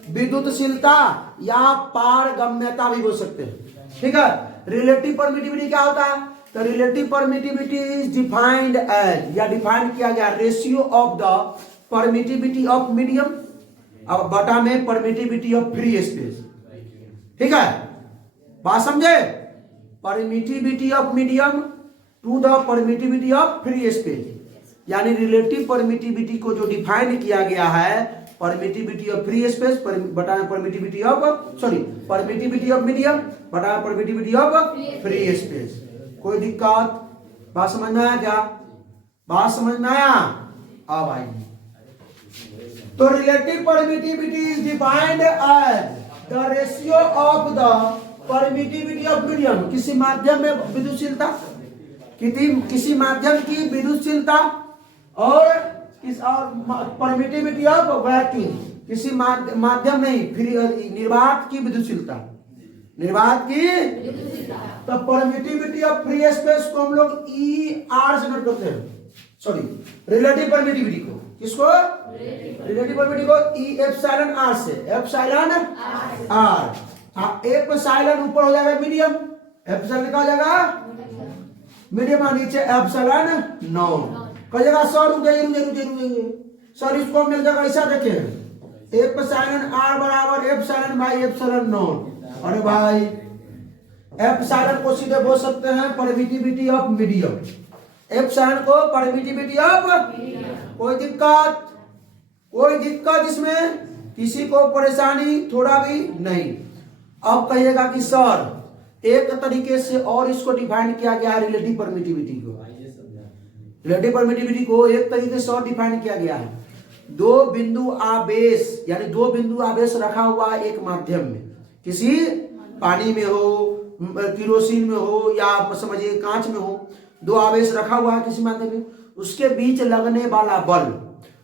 विद्युतशीलता या पारगम्यता भी बोल सकते हैं, ठीक है। रिलेटिव परमिटिविटी क्या होता है? तो relative permittivity is defined as, या डिफाइन किया गया ratio of the permittivity of medium अब बटा में परमिटिविटी ऑफ फ्री स्पेस, ठीक है। बात समझे? Permittivity of medium to the permittivity of free space, यानी रिलेटिव परमिटिविटी को जो डिफाइन किया गया है, परमिटिविटी ऑफ फ्री स्पेस बटा permittivity of permittivity of medium बटा परमिटिविटी ऑफ फ्री स्पेस। कोई दिक्कत? बात समझ में आया क्या? बात समझ में आया? अब आइए, तो relative permittivity is defined as the ratio of the permittivity of medium, किसी माध्यम में विद्युतशीलता, किसी माध्यम की विद्युतशीलता और परमिटिविटी ऑफ वैक्यूम, किसी माध्यम नहीं, फिर निर्वात की विद्युतशीलता, निर्वात की। तो परमिटिविटी ऑफ फ्री स्पेस को हम लोग ER से नोट करते हैं, सॉरी रिलेटिव परमिटिविटी को, किसको? रिलेटिव परमिटिविटी को एप्सिलॉन R से, एप्सिलॉन R, एप्सिलॉन ऊपर हो जाएगा मीडियम, एप्सिलॉन क्या हो जाएगा? मीडियम, और नीचे एप्सिलॉन नॉन। कहेगा सर रुके सर, इसको मिल जाएगा ऐसा देखें, एप्सिलॉन R बराबर एप्सिलॉन बाई एप्सिलॉन नॉन। अरे भाई एप्सिलॉन को सीधे बोल सकते हैं परमिटिविटी ऑफ मीडियम, एप्सिलॉन को परमिटिविटी ऑफ। कोई दिक्कत? कोई दिक्कत इसमें? किसी को परेशानी थोड़ा भी नहीं। अब कहिएगा कि सर एक तरीके से और इसको डिफाइन किया गया है, रिलेटिव परमिटिविटी को, रिलेटिव परमिटिविटी को एक तरीके से और डिफाइन किया गया है। दो बिंदु आवेश, यानी दो बिंदु आवेश रखा हुआ है एक माध्यम में, किसी पानी में हो, किरोसिन में हो, या समझिए कांच में हो, दो आवेश रखा हुआ है किसी माध्यम में, उसके बीच लगने वाला बल,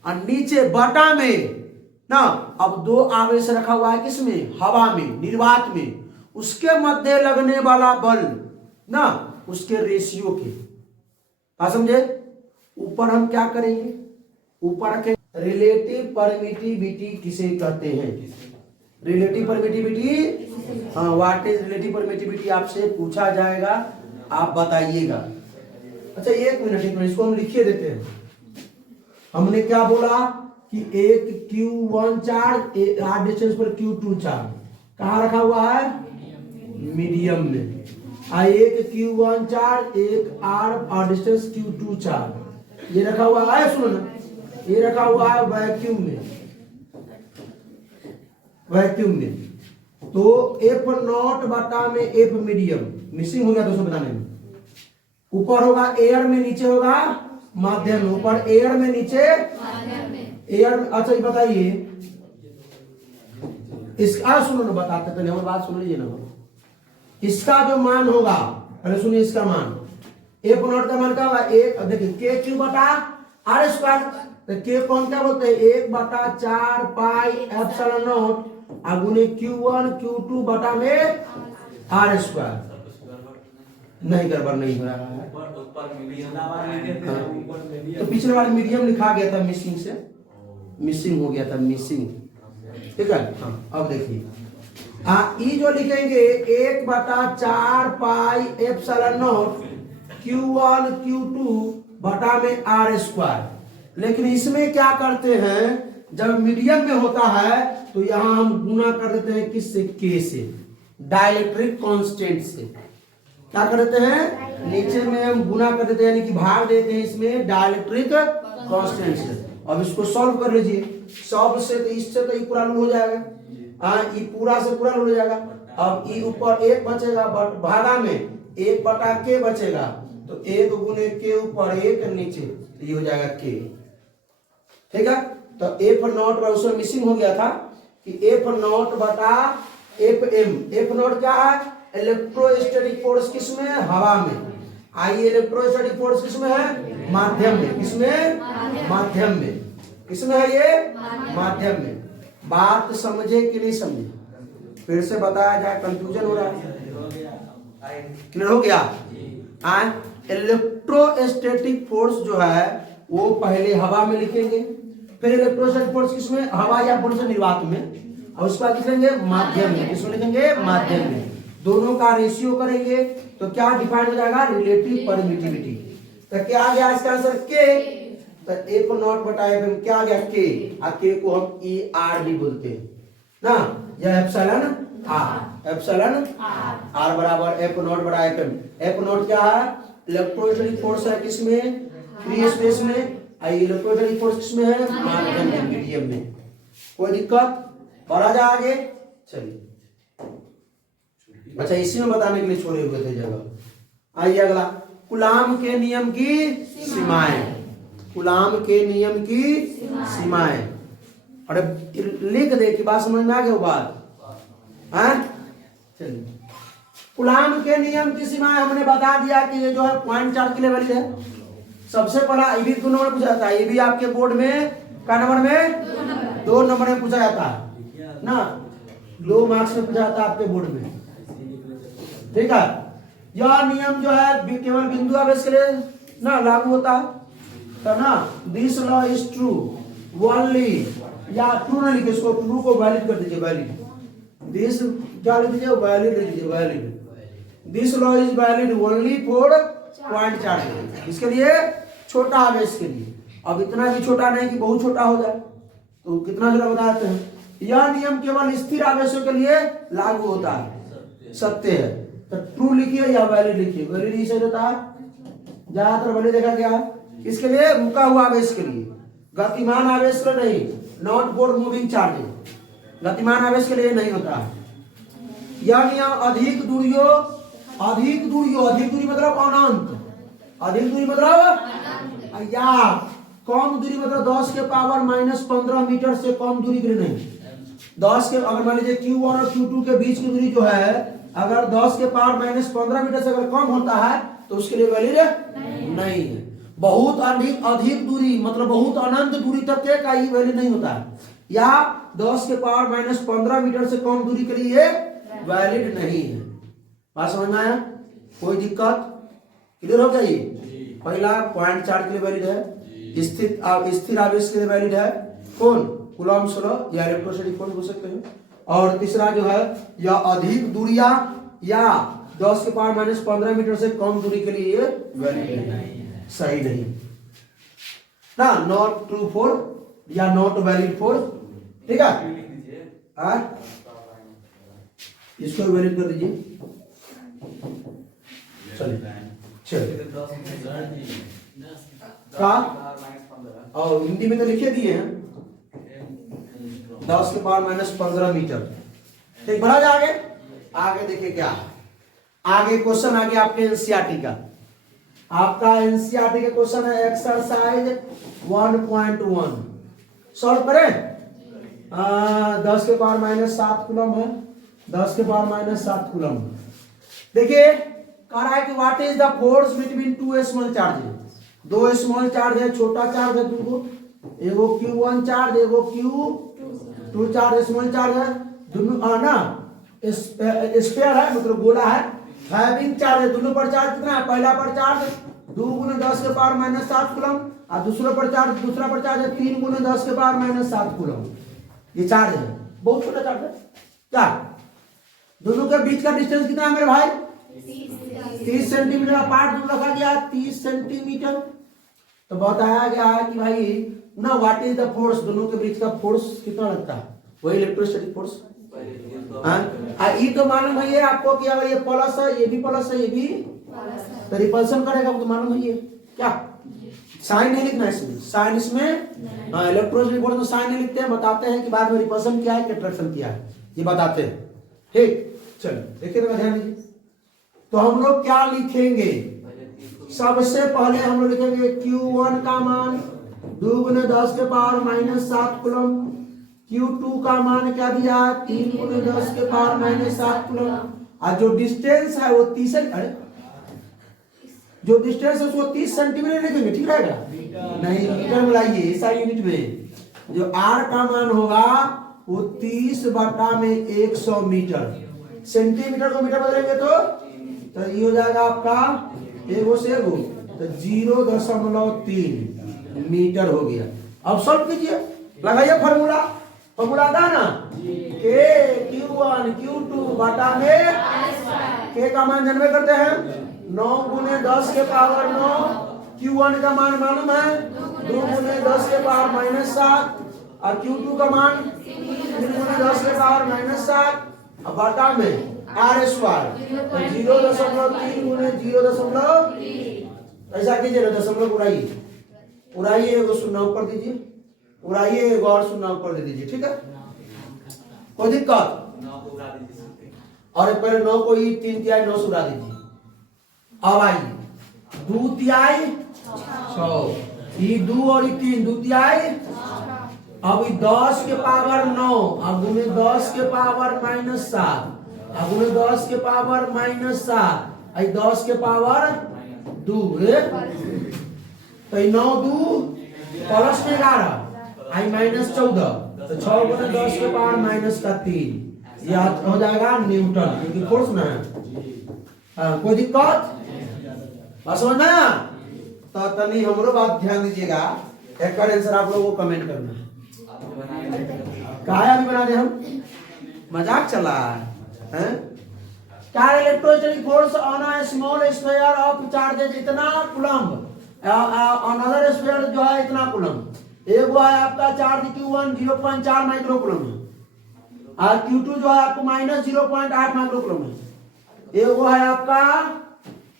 और नीचे बटा में ना, अब दो आवेश रखा हुआ है किसमें? हवा में, निर्वात में, उसके मध्य लगने वाला बल ना, उसके रेशियो के। समझे? ऊपर हम क्या करेंगे? ऊपर रखें रिलेटिव परमिटिविटी किसे कहते हैं, रिलेटिव परमिटिविटी, हाँ व्हाट इज रिलेटिव परमिटिविटी आपसे पूछा जाएगा, आप बताइएगा। अच्छा एक मिनट इसको हम लिखिए देते हैं। हमने क्या बोला कि एक Q1 चार्ज आर डिस्टेंस पर Q2 चार्ज कहाँ रखा हुआ है, मीडियम में। एक Q1 चार्ज एक आर डिस्टेंस Q2 चार्ज ये रखा हुआ है, सुनो ना, ये रखा हुआ है वैक्यूम में, वैक्यूम में। तो F0 बटा में F मीडियम मिसिंग हो गया दोस्तों बताने में। ऊपर होगा एयर में, नीचे होगा माध्यम में। ऊपर एयर में, नीचे एयर में। अच्छा ये बताइए इसका, सुनो ना बताते पहले हमारी बात सुन लीजिए ना। इसका जो मान होगा, पहले सुनिए इसका मान, F0 का मान क्या होगा, एक, अब देखिए के क्यू बटा आर स्क्वायर। तो के कौन क्या बोलते हैं, 1/4 पाई एप्सिलॉन नॉट गुने Q1 Q2 बटा में आर स्क्वायर। नहीं गड़बड़ नहीं हो रहा है, तो पिछले वाले मीडियम लिखा गया था मिसिंग से, मिसिंग हो गया था, मिसिंग, ठीक है। हाँ अब देखिए ई जो लिखेंगे 1/4 pi epsilon not Q1 Q2 बटा में आर स्क्वायर। लेकिन इसमें क्या करते हैं, जब मीडियम में होता है तो यहां हम गुना कर देते हैं किससे, के से, डाइलेक्ट्रिक कांस्टेंट से। क्या कर देते हैं, नीचे में हम गुना कर देते हैं, यानी कि भाग देते हैं इसमें डाइलेक्ट्रिक कांस्टेंट से। अब इसको सॉल्व कर लीजिए, सॉल्व से तो इससे तो ये पूरा हो जाएगा, ये पूरा से पूरा हो जाएगा। अब ये ऊपर एक बचेगा, भागा में 1/k बचेगा, तो 1 गुने के ऊपर 1 नीचे, तो ये हो जाएगा k, ठीक है। तो F0 पर उसमें मिसिंग हो गया था कि F0 बटा Fm। F0 क्या है, इलेक्ट्रोस्टैटिक फोर्स किसमें, हवा में। आइए इलेक्ट्रोस्टैटिक फोर्स किसमें है, माध्यम में। किसमें, माध्यम में। किसमें है ये, माध्यम में। बात समझे कि नहीं समझे, फिर से बताया जाए, कंफ्यूजन हो रहा है, क्लियर हो गया। इलेक्ट्रोस्टैटिक फोर्स जो है वो पहले हवा में लिखेंगे, फिर इलेक्ट्रोस्टैटिक फोर्स किसमें, हवा या पुरुष निर्वात में, और उसके बाद लिखेंगे माध्यम में। किसमें लिखेंगे, माध्यम में। दोनों का रेशियो करेंगे तो क्या डिफाइन हो जाएगा, रिलेटिव परमिटिविटी। तो क्या आ गया इसका आंसर, के। तो F0 बटा Fm क्या आ गया, के। के को हम ER भी बोलते हैं ना, यह एप्सिलॉन आर, एप्सिलॉन आर बराबर F0 बटा Fm। F0 क्या है, इलेक्ट्रोस्टैटिक फोर्स है किसमें, फ्री स्पेस में। इलेक्ट्रोस्टैटिक फोर्स किसमें है, माध्यम में, मीडियम में। कोई दिक्कत, और आजा आगे चलिए। अच्छा इसी में बताने के लिए छोड़े हुए थे जगह। आइए अगला, कूलाम के नियम की सीमाएं। कूलाम के नियम की सीमाएं, अरे लिख दे कि बात समझ में आ गया बात, है। चलिए कूलाम के नियम की सीमाएं हमने बता दिया कि ये जो है 0.4 के लेवल है। सबसे पहला ये भी 2 नंबर पूछा जाता है, ये भी आपके बोर्ड में क्या नंबर में, 2 नंबर में पूछा जाता है ना, 2 मार्क्स में पूछा जाता है आपके बोर्ड में, ठीक है। यह नियम जो है केवल बिंदु आवेश के लिए ना लागू होता है, तो ना this law is true only, या ट्रू ना लिखे, इसको ट्रू को वैलिड कर दीजिए, वैलिड। दिस क्या लिख दीजिए, वैलिड लिख दीजिए, valid. This law is valid only for 0.4 इसके लिए, छोटा आवेश के लिए। अब इतना भी छोटा नहीं कि बहुत छोटा हो जाए, तो कितना छोटा बता देते हैं। यह नियम केवल स्थिर आवेशों के लिए लागू होता है, सत्य है। तो ट्रू लिखिए या वैलिड लिखिए, वैलिड ही सही होता है, ज्यादातर वैलिड देखा गया है। इसके लिए रुका हुआ आवेश के लिए, गतिमान आवेश के लिए नहीं, नॉट फॉर मूविंग चार्जेस, गतिमान आवेश के लिए नहीं होता है। यह नियम अधिक दूरियों, अधिक दूरी मतलब अनंत, अधिक दूरी मतलब या कम दूरी मतलब 10 के पावर -15 मीटर से कम दूरी के लिए नहीं। 10 के, अगर मान लीजिए Q1 और Q2 के बीच की दूरी जो है अगर 10 के पावर -15 मीटर से अगर कम होता है तो उसके लिए वैलिड नहीं है। बहुत अधिक दूरी मतलब बहुत अनंत दूरी तक के का ये वैलिड नहीं होता है, या 10 के पावर -15 मीटर से कम दूरी के लिए वैलिड नहीं है। बात समझ में आया, कोई दिक्कत, क्लियर हो गया। ये पहला 0.4 के लिए वैलिड है, स्थिर आवेश के लिए वैलिड है, कौन, कूलॉम्स लॉ या इलेक्ट्रोस्टैटिक फोर्स बोल सकते हैं। और तीसरा जो है या अधिक दूरियां या 10 के पावर माइनस 15 मीटर से कम दूरी के लिए ये वैलिड सही नहीं ना, नॉट ट्रू फॉर या नॉट वैलिड फॉर, ठीक है। इसको वैलिड कर दीजिए, चलिए का और हिंदी में तो लिखे दिए हैं 10 के पावर माइनस 15 मीटर। ठीक, बढ़ा जाए आगे। आगे देखिए क्या आगे क्वेश्चन आ गया आपके एनसीईआरटी का। आपका एनसीईआरटी का क्वेश्चन है एक्सरसाइज 1.1 सॉल्व करें। 10 के पावर माइनस 7 कूलम है, 10 के पावर माइनस 7 कूलम। देखिए कह रहा है कि what is the force between two small charges. दो स्मॉल चार्ज है, छोटा चार्ज है दूगो, एगो Q1 चार्ज एगो Q2 चार्ज, स्मॉल चार्ज है दोनों ना, स्फीयर है मतलब गोला है, हैविंग चार्ज है। दोनों पर चार्ज कितना है, पहला पर चार्ज 2 गुने 10 के पावर माइनस 7 कूलम और दूसरा पर चार्ज है 3 गुने 10 के पावर माइनस 7 कूलम। ये चार्ज है, बहुत छोटा चार्ज है। क्या दोनों के बीच का डिस्टेंस कितना है मेरे भाई, 30 सेंटीमीटर। पार्ट दूर रखा गया 30 सेंटीमीटर। तो बताया गया है कि भाई ना व्हाट इज द फोर्स, दोनों के बीच का फोर्स कितना लगता है, वही इलेक्ट्रोस्टैटिक फोर्स। ये तो मालूम है ये आपको कि अगर ये प्लस है, ये भी प्लस है, ये भी तो रिपल्सन करेगा, वो तो मालूम है ये। क्या साइन नहीं लिखना इसमें, साइन इसमें इलेक्ट्रोस्टैटिक फोर्स में साइन नहीं लिखते हैं, बताते हैं कि बाद में रिपल्सन क्या है, अट्रैक्शन क्या है, ये बताते हैं। ठीक, चलो देखिए तो ध्यान दीजिए। तो हम लोग क्या लिखेंगे, सबसे पहले हम लोग लिखेंगे Q1 का मान 2 गुने 10 के पावर माइनस 7 कूलम, Q2 का मान क्या दिया 3 गुने 10 के पावर माइनस 7 कूलम। और जो डिस्टेंस है वो 30, अरे जो डिस्टेंस है उसको 30 सेंटीमीटर लिखेंगे, ठीक रहेगा। नहीं मीटर में लाइए, ऐसा यूनिट में जो R का मान होगा वो 30 बटा में 100 मीटर। सेंटीमीटर को मीटर बदलेंगे तो ये हो जाएगा आपका एगो से एगो तो 0.3 मीटर हो गया। अब सॉल्व कीजिए, लगाइए फॉर्मूला था ना, के Q1 Q2 बटा में के का मान जानवे करते हैं 9 गुने 10 के पावर 9, Q1 का मान मालूम है 2 गुने 10 के पावर माइनस 7 और Q2 का मान 3 गुने 10 के पावर माइनस 7 और बटा में R स्क्वायर 0.3 गुने 0.3। ऐसा कीजिए, दशमलव उड़ाइए, एगो शून्य ऊपर दीजिए, उड़ाइए एगो और शून्य ऊपर दे दीजिए, ठीक है, कोई दिक्कत। और पहले 9 को 3 तिहाई 9 से उड़ा दीजिए। अब आइए 2 तिहाई 6, ये 2 और 3 2 तिहाई। अब 10 के पावर 9 अब गुने 10 के पावर माइनस 7 अब गुने 10 के पावर माइनस 7 आई 10 के पावर 2 तो 9 2 प्लस में 11 आई माइनस 14 तो 6 गुने 10 के पावर माइनस का 3, यह हो जाएगा न्यूटन, क्योंकि फोर्स ना है। कोई दिक्कत बस समझना। तो तनी हमरो बात ध्यान दीजिएगा, एक आंसर आप लोगों को कमेंट करना है। कहा अभी बना दे, हम मजाक चला है। क्या electrostatic force on a small sphere of charges इतना कूलम, अनदर स्फीयर जो है इतना कूलम। एक वो है आपका चार्ज Q1 0.4 माइक्रो कूलम है और Q2 जो है आपको माइनस 0.8 माइक्रो कूलम है। एक वो है आपका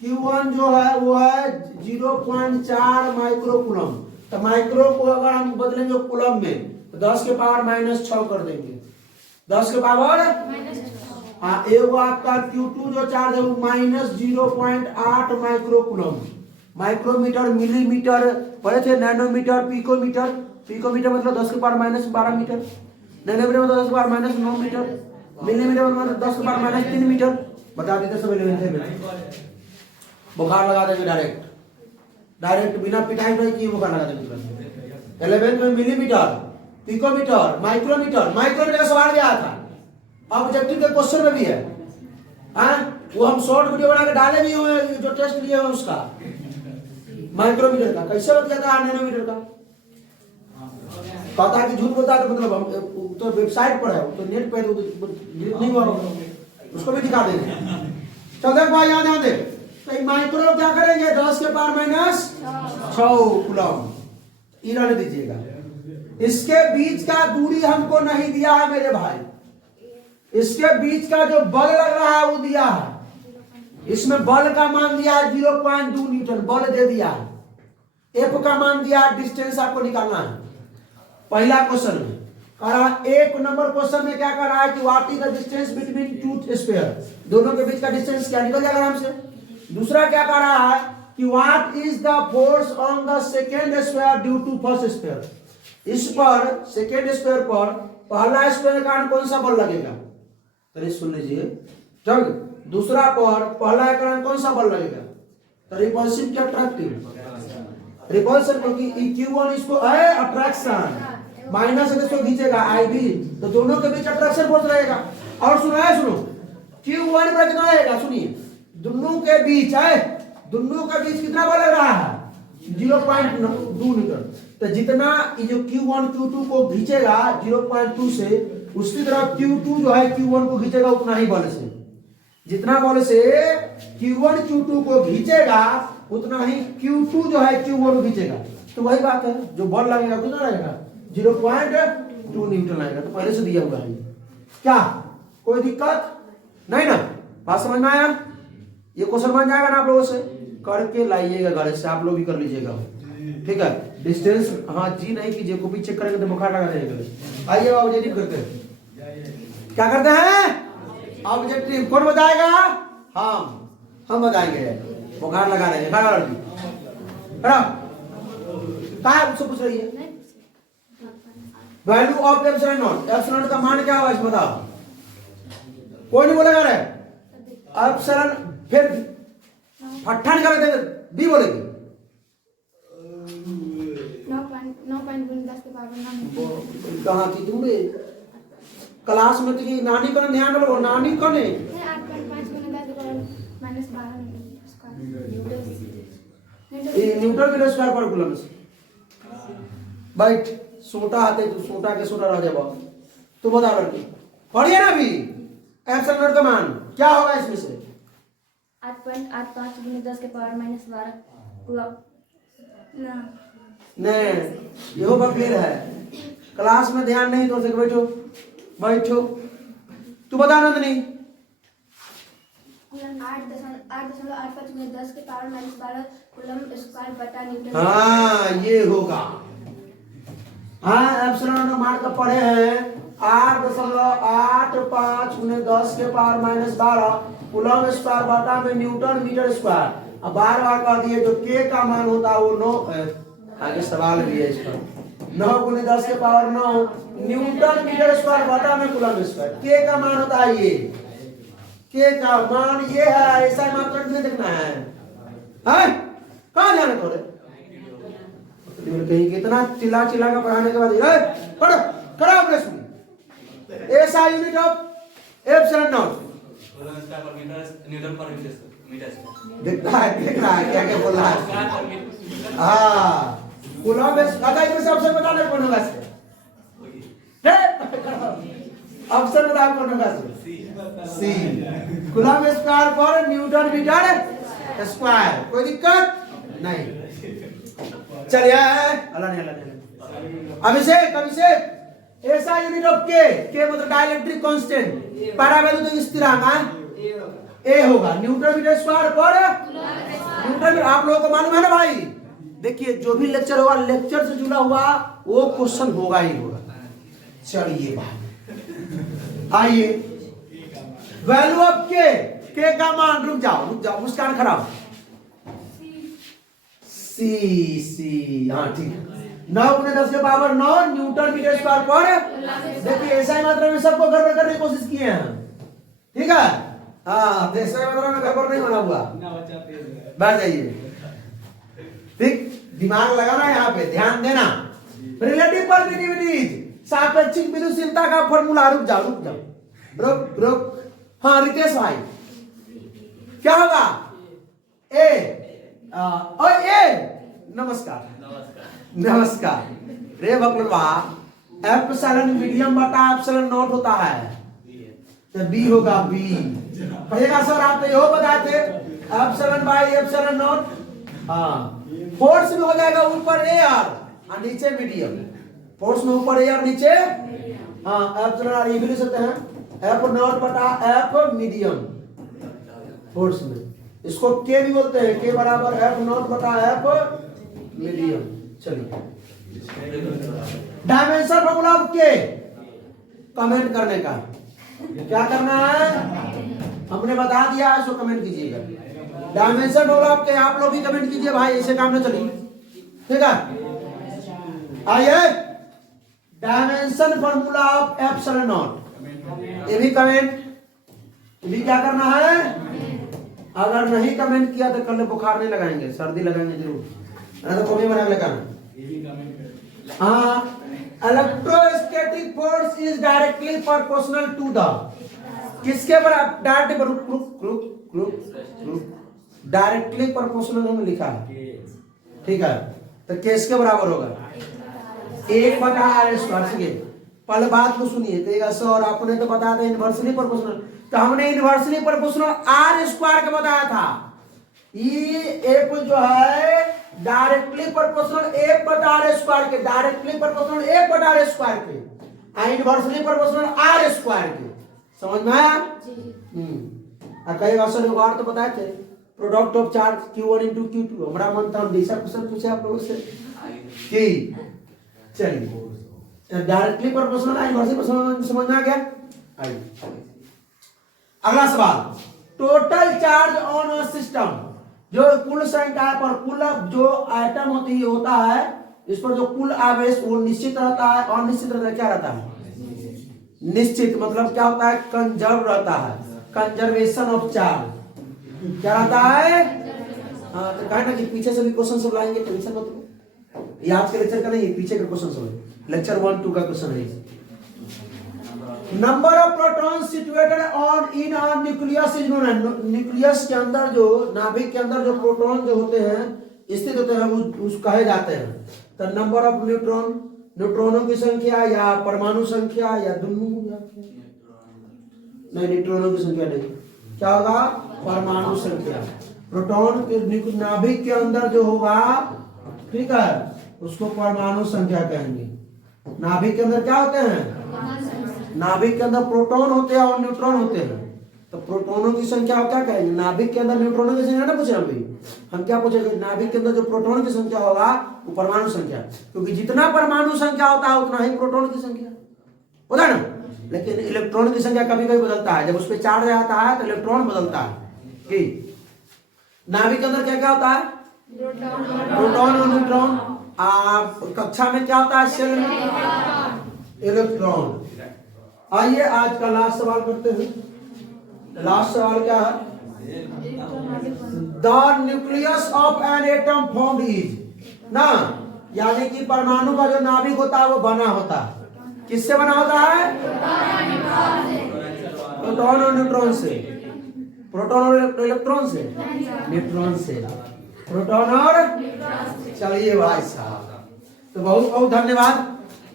Q1 जो है वो है 0.4 माइक्रो कूलम। तो माइक्रो को अगर हम बदलेंगे कूलम में तो 10 के पावर माइनस 6 कर देंगे, 10 के पावर हाँ। एगो आपका Q2 जो चार्ज है वो minus 0.8 micro coulomb. Micrometre millimetre पढ़े थे, नैनोमीटर पिकोमीटर, पिकोमीटर मतलब 10 के पावर माइनस 12 मीटर, नैनोमीटर मतलब 10 के पावर माइनस 9 मीटर, मिलीमीटर मतलब 10 के पावर माइनस 3 मीटर। बता देते सब में बुखार लगा देंगे, डायरेक्ट बिना पिटाई नहीं किए बुखार लगा देंगे। 11 में मिलीमीटर, पिकोमीटर, माइक्रोमीटर का सवाल भी आया था, अब ऑब्जेक्टिव के क्वेश्चन में भी है। वो हम शॉर्ट वीडियो बना के डाले भी हुए, जो टेस्ट लिए हुए उसका माइक्रोमीटर का कैसे बता था, नैनोमीटर का कहता है कि झूठ बोलता है तो मतलब हम तो वेबसाइट पर है, तो नेट पर डिलीट नहीं हुआ, उसको भी दिखा देंगे। चल देख भाई यहाँ ध्यान दे, तो माइक्रो क्या करेंगे 10 के पावर माइनस 6 कूलम, ये रहने दीजिएगा। इसके बीच का दूरी हमको नहीं दिया है मेरे भाई, इसके बीच का जो बल लग रहा है वो दिया है, इसमें बल का मान दिया है 0.2 न्यूटन, बल दे दिया है। एफ का मान दिया है, डिस्टेंस आपको निकालना है। पहला क्वेश्चन में कह रहा है, एक नंबर क्वेश्चन में क्या कर रहा है कि what is the distance between two sphere, दोनों के बीच का डिस्टेंस क्या निकल जाएगा आराम से। दूसरा क्या कह रहा है कि what is the force on the second sphere due to first sphere, इस पर सेकेंड स्फीयर पर पहला स्फीयर के कारण कौन सा बल लगेगा, तो सुन लीजिए। जब दूसरा पर पहला के कारण कौन सा बल लगेगा, तो रिपल्सिव क्या अट्रैक्टिव, रिपल्सन, क्योंकि Q1 इसको अट्रैक्शन माइनस इसको खींचेगा IB, तो दोनों के बीच अट्रैक्शन फोर्स रहेगा। और सुनो Q1 पर कितना रहेगा, सुनिए, दोनों के बीच है, दोनों के बीच कितना बल लग रहा है 0.2 न्यूटन, तो जितना ये जो Q1 Q2 को खींचेगा 0.2 से, उसकी तरफ Q2 जो है Q1 को खींचेगा उतना ही बल से, जितना बल से Q1 Q2 को खींचेगा उतना ही Q2 जो है Q1 को खींचेगा। तो वही बात है, जो बल लगेगा कितना रहेगा 0.2 न्यूटन आएगा, तो पहले से दिया हुआ है। क्या कोई दिक्कत नहीं ना, बात समझ में आया। ये क्वेश्चन बन जाएगा ना आप लोगों से, करके लाइएगा घर से, आप लोग भी कर लीजिएगा, ठीक है। डिस्टेंस हाँ जी नहीं कीजिए, कॉपी चेक करेंगे तो बुखार लगा रहेगा। आइए ऑब्जेक्टिव करते हैं, क्या करते हैं ऑब्जेक्टिव, कौन बताएगा, हम बताएंगे, बुखार लगा रहे हैं, क्या उससे पूछ रही है, value of epsilon not, epsilon का मान क्या होगा इस बताओ, कोई नहीं बोलेगा रे एप्सिलॉन, फिर फट्टा निकाल के डी बोलेगी, 9.10 के पावर 9 कहाँ थी तुम क्लास में, तो नानी का ध्यान रखो, नानी कौन है 8.5 × 10 के पावर -12 न्यूटन मीटर स्क्वायर पर कूलम से। बैठ, सोटा आते तो सोटा के सोटा रह जाएगा, तो बता लड़की पढ़िए ना अभी, एप्सिलॉन नॉट का मान क्या होगा इसमें से 8.85 × 10 के पावर -12 कूलम नहीं, ये होगा क्लियर है, क्लास में ध्यान नहीं तो सके, बैठो बैठो, तू बता नंदनी 8.85 × 10 के पावर -12 कूलम स्क्वायर बटा न्यूटन। हाँ ये होगा, हाँ एप्सिलॉन का मान का पढ़े हैं 8.85 × 10 के पावर -12 कूलम स्क्वायर बटा में न्यूटन मीटर स्क्वायर। अब बार बार कह दिए जो के का मान होता है वो 9, आगे सवाल भी है इसका, 9 × 10 के पावर 9 न्यूटन मीटर स्क्वायर बटा में कूलम स्क्वायर, के का मान होता है ये, के का मान ये है, ऐसा मात्र नहीं देखना है, कहाँ ध्यान थोड़े कहीं कितना चिल्ला का पढ़ाने के बाद पढ़ो करो अपने सुन, ऐसा यूनिट ऑफ एप्सिलॉन नॉट देख रहा है क्या क्या बोल रहा है, हाँ कूलम में सबसे बताने कौन होगा, ऑप्शन बताओ कौन होगा, सी कूलम स्क्वायर पर न्यूटन मीटर स्क्वायर, कोई दिक्कत नहीं। चलिए अभिषेक ऐसा यूनिट ऑफ के मतलब डाइलेक्ट्रिक कांस्टेंट, पैरावैल्यू तो स्थिरांक ए होगा न्यूटन मीटर स्क्वायर पर न्यूटन। आप लोगों को मालूम है ना भाई, देखिए जो भी लेक्चर होगा लेक्चर से जुड़ा हुआ वो क्वेश्चन होगा ही होगा। चलिए भाई आइए, वैल्यू ऑफ के का मान, रुक जाओ मुस्कान खराब, सी हाँ ठीक, 9 × 10 के पावर 9 न्यूटन मीटर स्क्वायर पर, देखिए ऐसा ही मात्रा में सबको गड़बड़ करने की कोशिश किए हैं, ठीक है, हाँ ऐसा ही मात्रा में गड़बड़ नहीं बना हुआ, बैठ जाइए, ठीक, दिमाग लगाना यहाँ पे, ध्यान देना। रिलेटिव परमिटिविटीज, सापेक्षिक विद्युतशीलता का फॉर्मूला, रुक जाओ, हाँ रितेश भाई क्या होगा, नमस्कार रे बकलवा, एप्सिलॉन मीडियम बटा एप्सिलॉन नॉट होता है, तो बी होगा बी। कहिएगा सर आप तो यो बताए थे एप्सिलॉन बाई एप्सिलॉन नॉट। हाँ, फोर्स में हो जाएगा ऊपर ए और नीचे मीडियम। फोर्स में ऊपर ए और नीचे हाँ एप्सिलॉन और ये भी लिख सकते हैं एफ नॉट बटा एफ मीडियम फोर्स में। इसको के भी बोलते हैं, के बराबर एफ नॉट बटा एफ मीडियम। चलिए डायमेंशन फॉर्मूला के कमेंट करने का क्या करना है, हमने बता दिया है, इसको कमेंट कीजिएगा। डायमेंशन फॉर्मूला के आप लोग भी कमेंट कीजिए भाई, ऐसे काम न चलिए, ठीक है। आइए dimension formula of epsilon not, ये भी कमेंट, ये भी क्या करना है। अगर नहीं कमेंट किया तो कल बुखार नहीं लगाएंगे, सर्दी लगाएंगे जरूर, तो कॉपी बना के लगाना। हाँ, electrostatic force is directly proportional to the, किसके बराबर, डायरेक्टली प्रोपोर्शनल हमने लिखा है, ठीक है। तो किसके बराबर होगा, 1/r²। पहले बात को सुनिए, कहेगा सर आपने तो बताया था इनवर्सली प्रोपोर्शनल, तो हमने इनवर्सली प्रोपोर्शनल r² का बताया था। ये एफ जो है डायरेक्टली प्रोपोर्शनल 1/r² के, डायरेक्टली प्रोपोर्शनल 1/r² के, इनवर्सली प्रोपोर्शनल r² के। समझ में आया? और कई सर बार तो बताए थे product of charge Q1 into Q2। हमारा मन था हम दूसरा क्वेश्चन पूछे आप लोगों से कि चलिए डायरेक्टली प्रोपोर्शनल इनवर्सली प्रोपोर्शनल समझ में आ गया। अगला सवाल, total charge on a system, जो कुल संख्या पर कुल जो आइटम होती है होता है, इस पर जो कुल आवेश वो निश्चित रहता है, और निश्चित रहता है, क्या रहता है निश्चित, मतलब क्या होता है कंजर्व रहता है, कंजर्वेशन ऑफ चार्ज क्या रहता है। हाँ तो कहे ना कि पीछे से भी क्वेश्चन सब लाएंगे, टेंशन मत लो, ये आज के लेक्चर का नहीं है, पीछे का क्वेश्चन सब है, लेक्चर 1-2 का क्वेश्चन है। Number of proton situated on in a nucleus is known, nucleus के अंदर जो नाभिक के अंदर जो प्रोटॉन जो होते हैं स्थित होते हैं उस कहे जाते हैं। तो नंबर ऑफ न्यूट्रॉन, न्यूट्रॉनों की संख्या या परमाणु संख्या या दोनों, नहीं न्यूट्रॉनों की संख्या नहीं, क्या होगा परमाणु संख्या। प्रोटॉन के नाभिक के अंदर जो होगा, ठीक है, उसको परमाणु संख्या कहेंगे। नाभिक के अंदर क्या होते हैं, नाभिक के अंदर प्रोटॉन होते हैं और न्यूट्रॉन होते हैं। तो प्रोटॉनों की संख्या आप क्या कहेंगे, नाभिक के अंदर न्यूट्रॉनों की संख्या ना पूछे हम क्या पूछेंगे, नाभिक के अंदर जो प्रोटॉन की संख्या होगा वो परमाणु संख्या, क्योंकि जितना परमाणु संख्या होता है उतना ही प्रोटॉन की संख्या होता है ना। लेकिन इलेक्ट्रॉन की संख्या कभी कभी बदलता है, जब उस पर चार्ज आता है तो इलेक्ट्रॉन बदलता है। कि नाभिक के अंदर क्या क्या होता है, प्रोटॉन और न्यूट्रॉन। आप कक्षा में क्या होता है, सेल में इलेक्ट्रॉन। आइए आज का लास्ट सवाल करते हैं। लास्ट सवाल क्या है, the nucleus of an atom formed is ना, यानी कि परमाणु का जो नाभिक होता है वो बना होता है, किससे बना होता है, प्रोटॉन और न्यूट्रॉन से। प्रोटॉन और इलेक्ट्रॉन से, न्यूट्रॉन से, प्रोटॉन और, चलिए भाई साहब, तो बहुत बहुत धन्यवाद।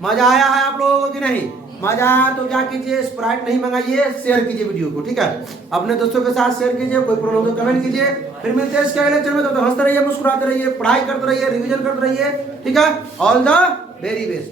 मजा आया है आप लोगों को कि नहीं, मजा आया तो क्या कीजिए, स्प्राइट नहीं मंगाइए, शेयर कीजिए वीडियो को, ठीक है, अपने दोस्तों के साथ शेयर कीजिए, कोई प्रॉब्लम तो कमेंट कीजिए। फिर मिलते हैं इसके अगले लेक्चर में, तो हंसते रहिए, मुस्कुराते रहिए, पढ़ाई करते रहिए, रिवीजन करते रहिए, ठीक है। All the very best.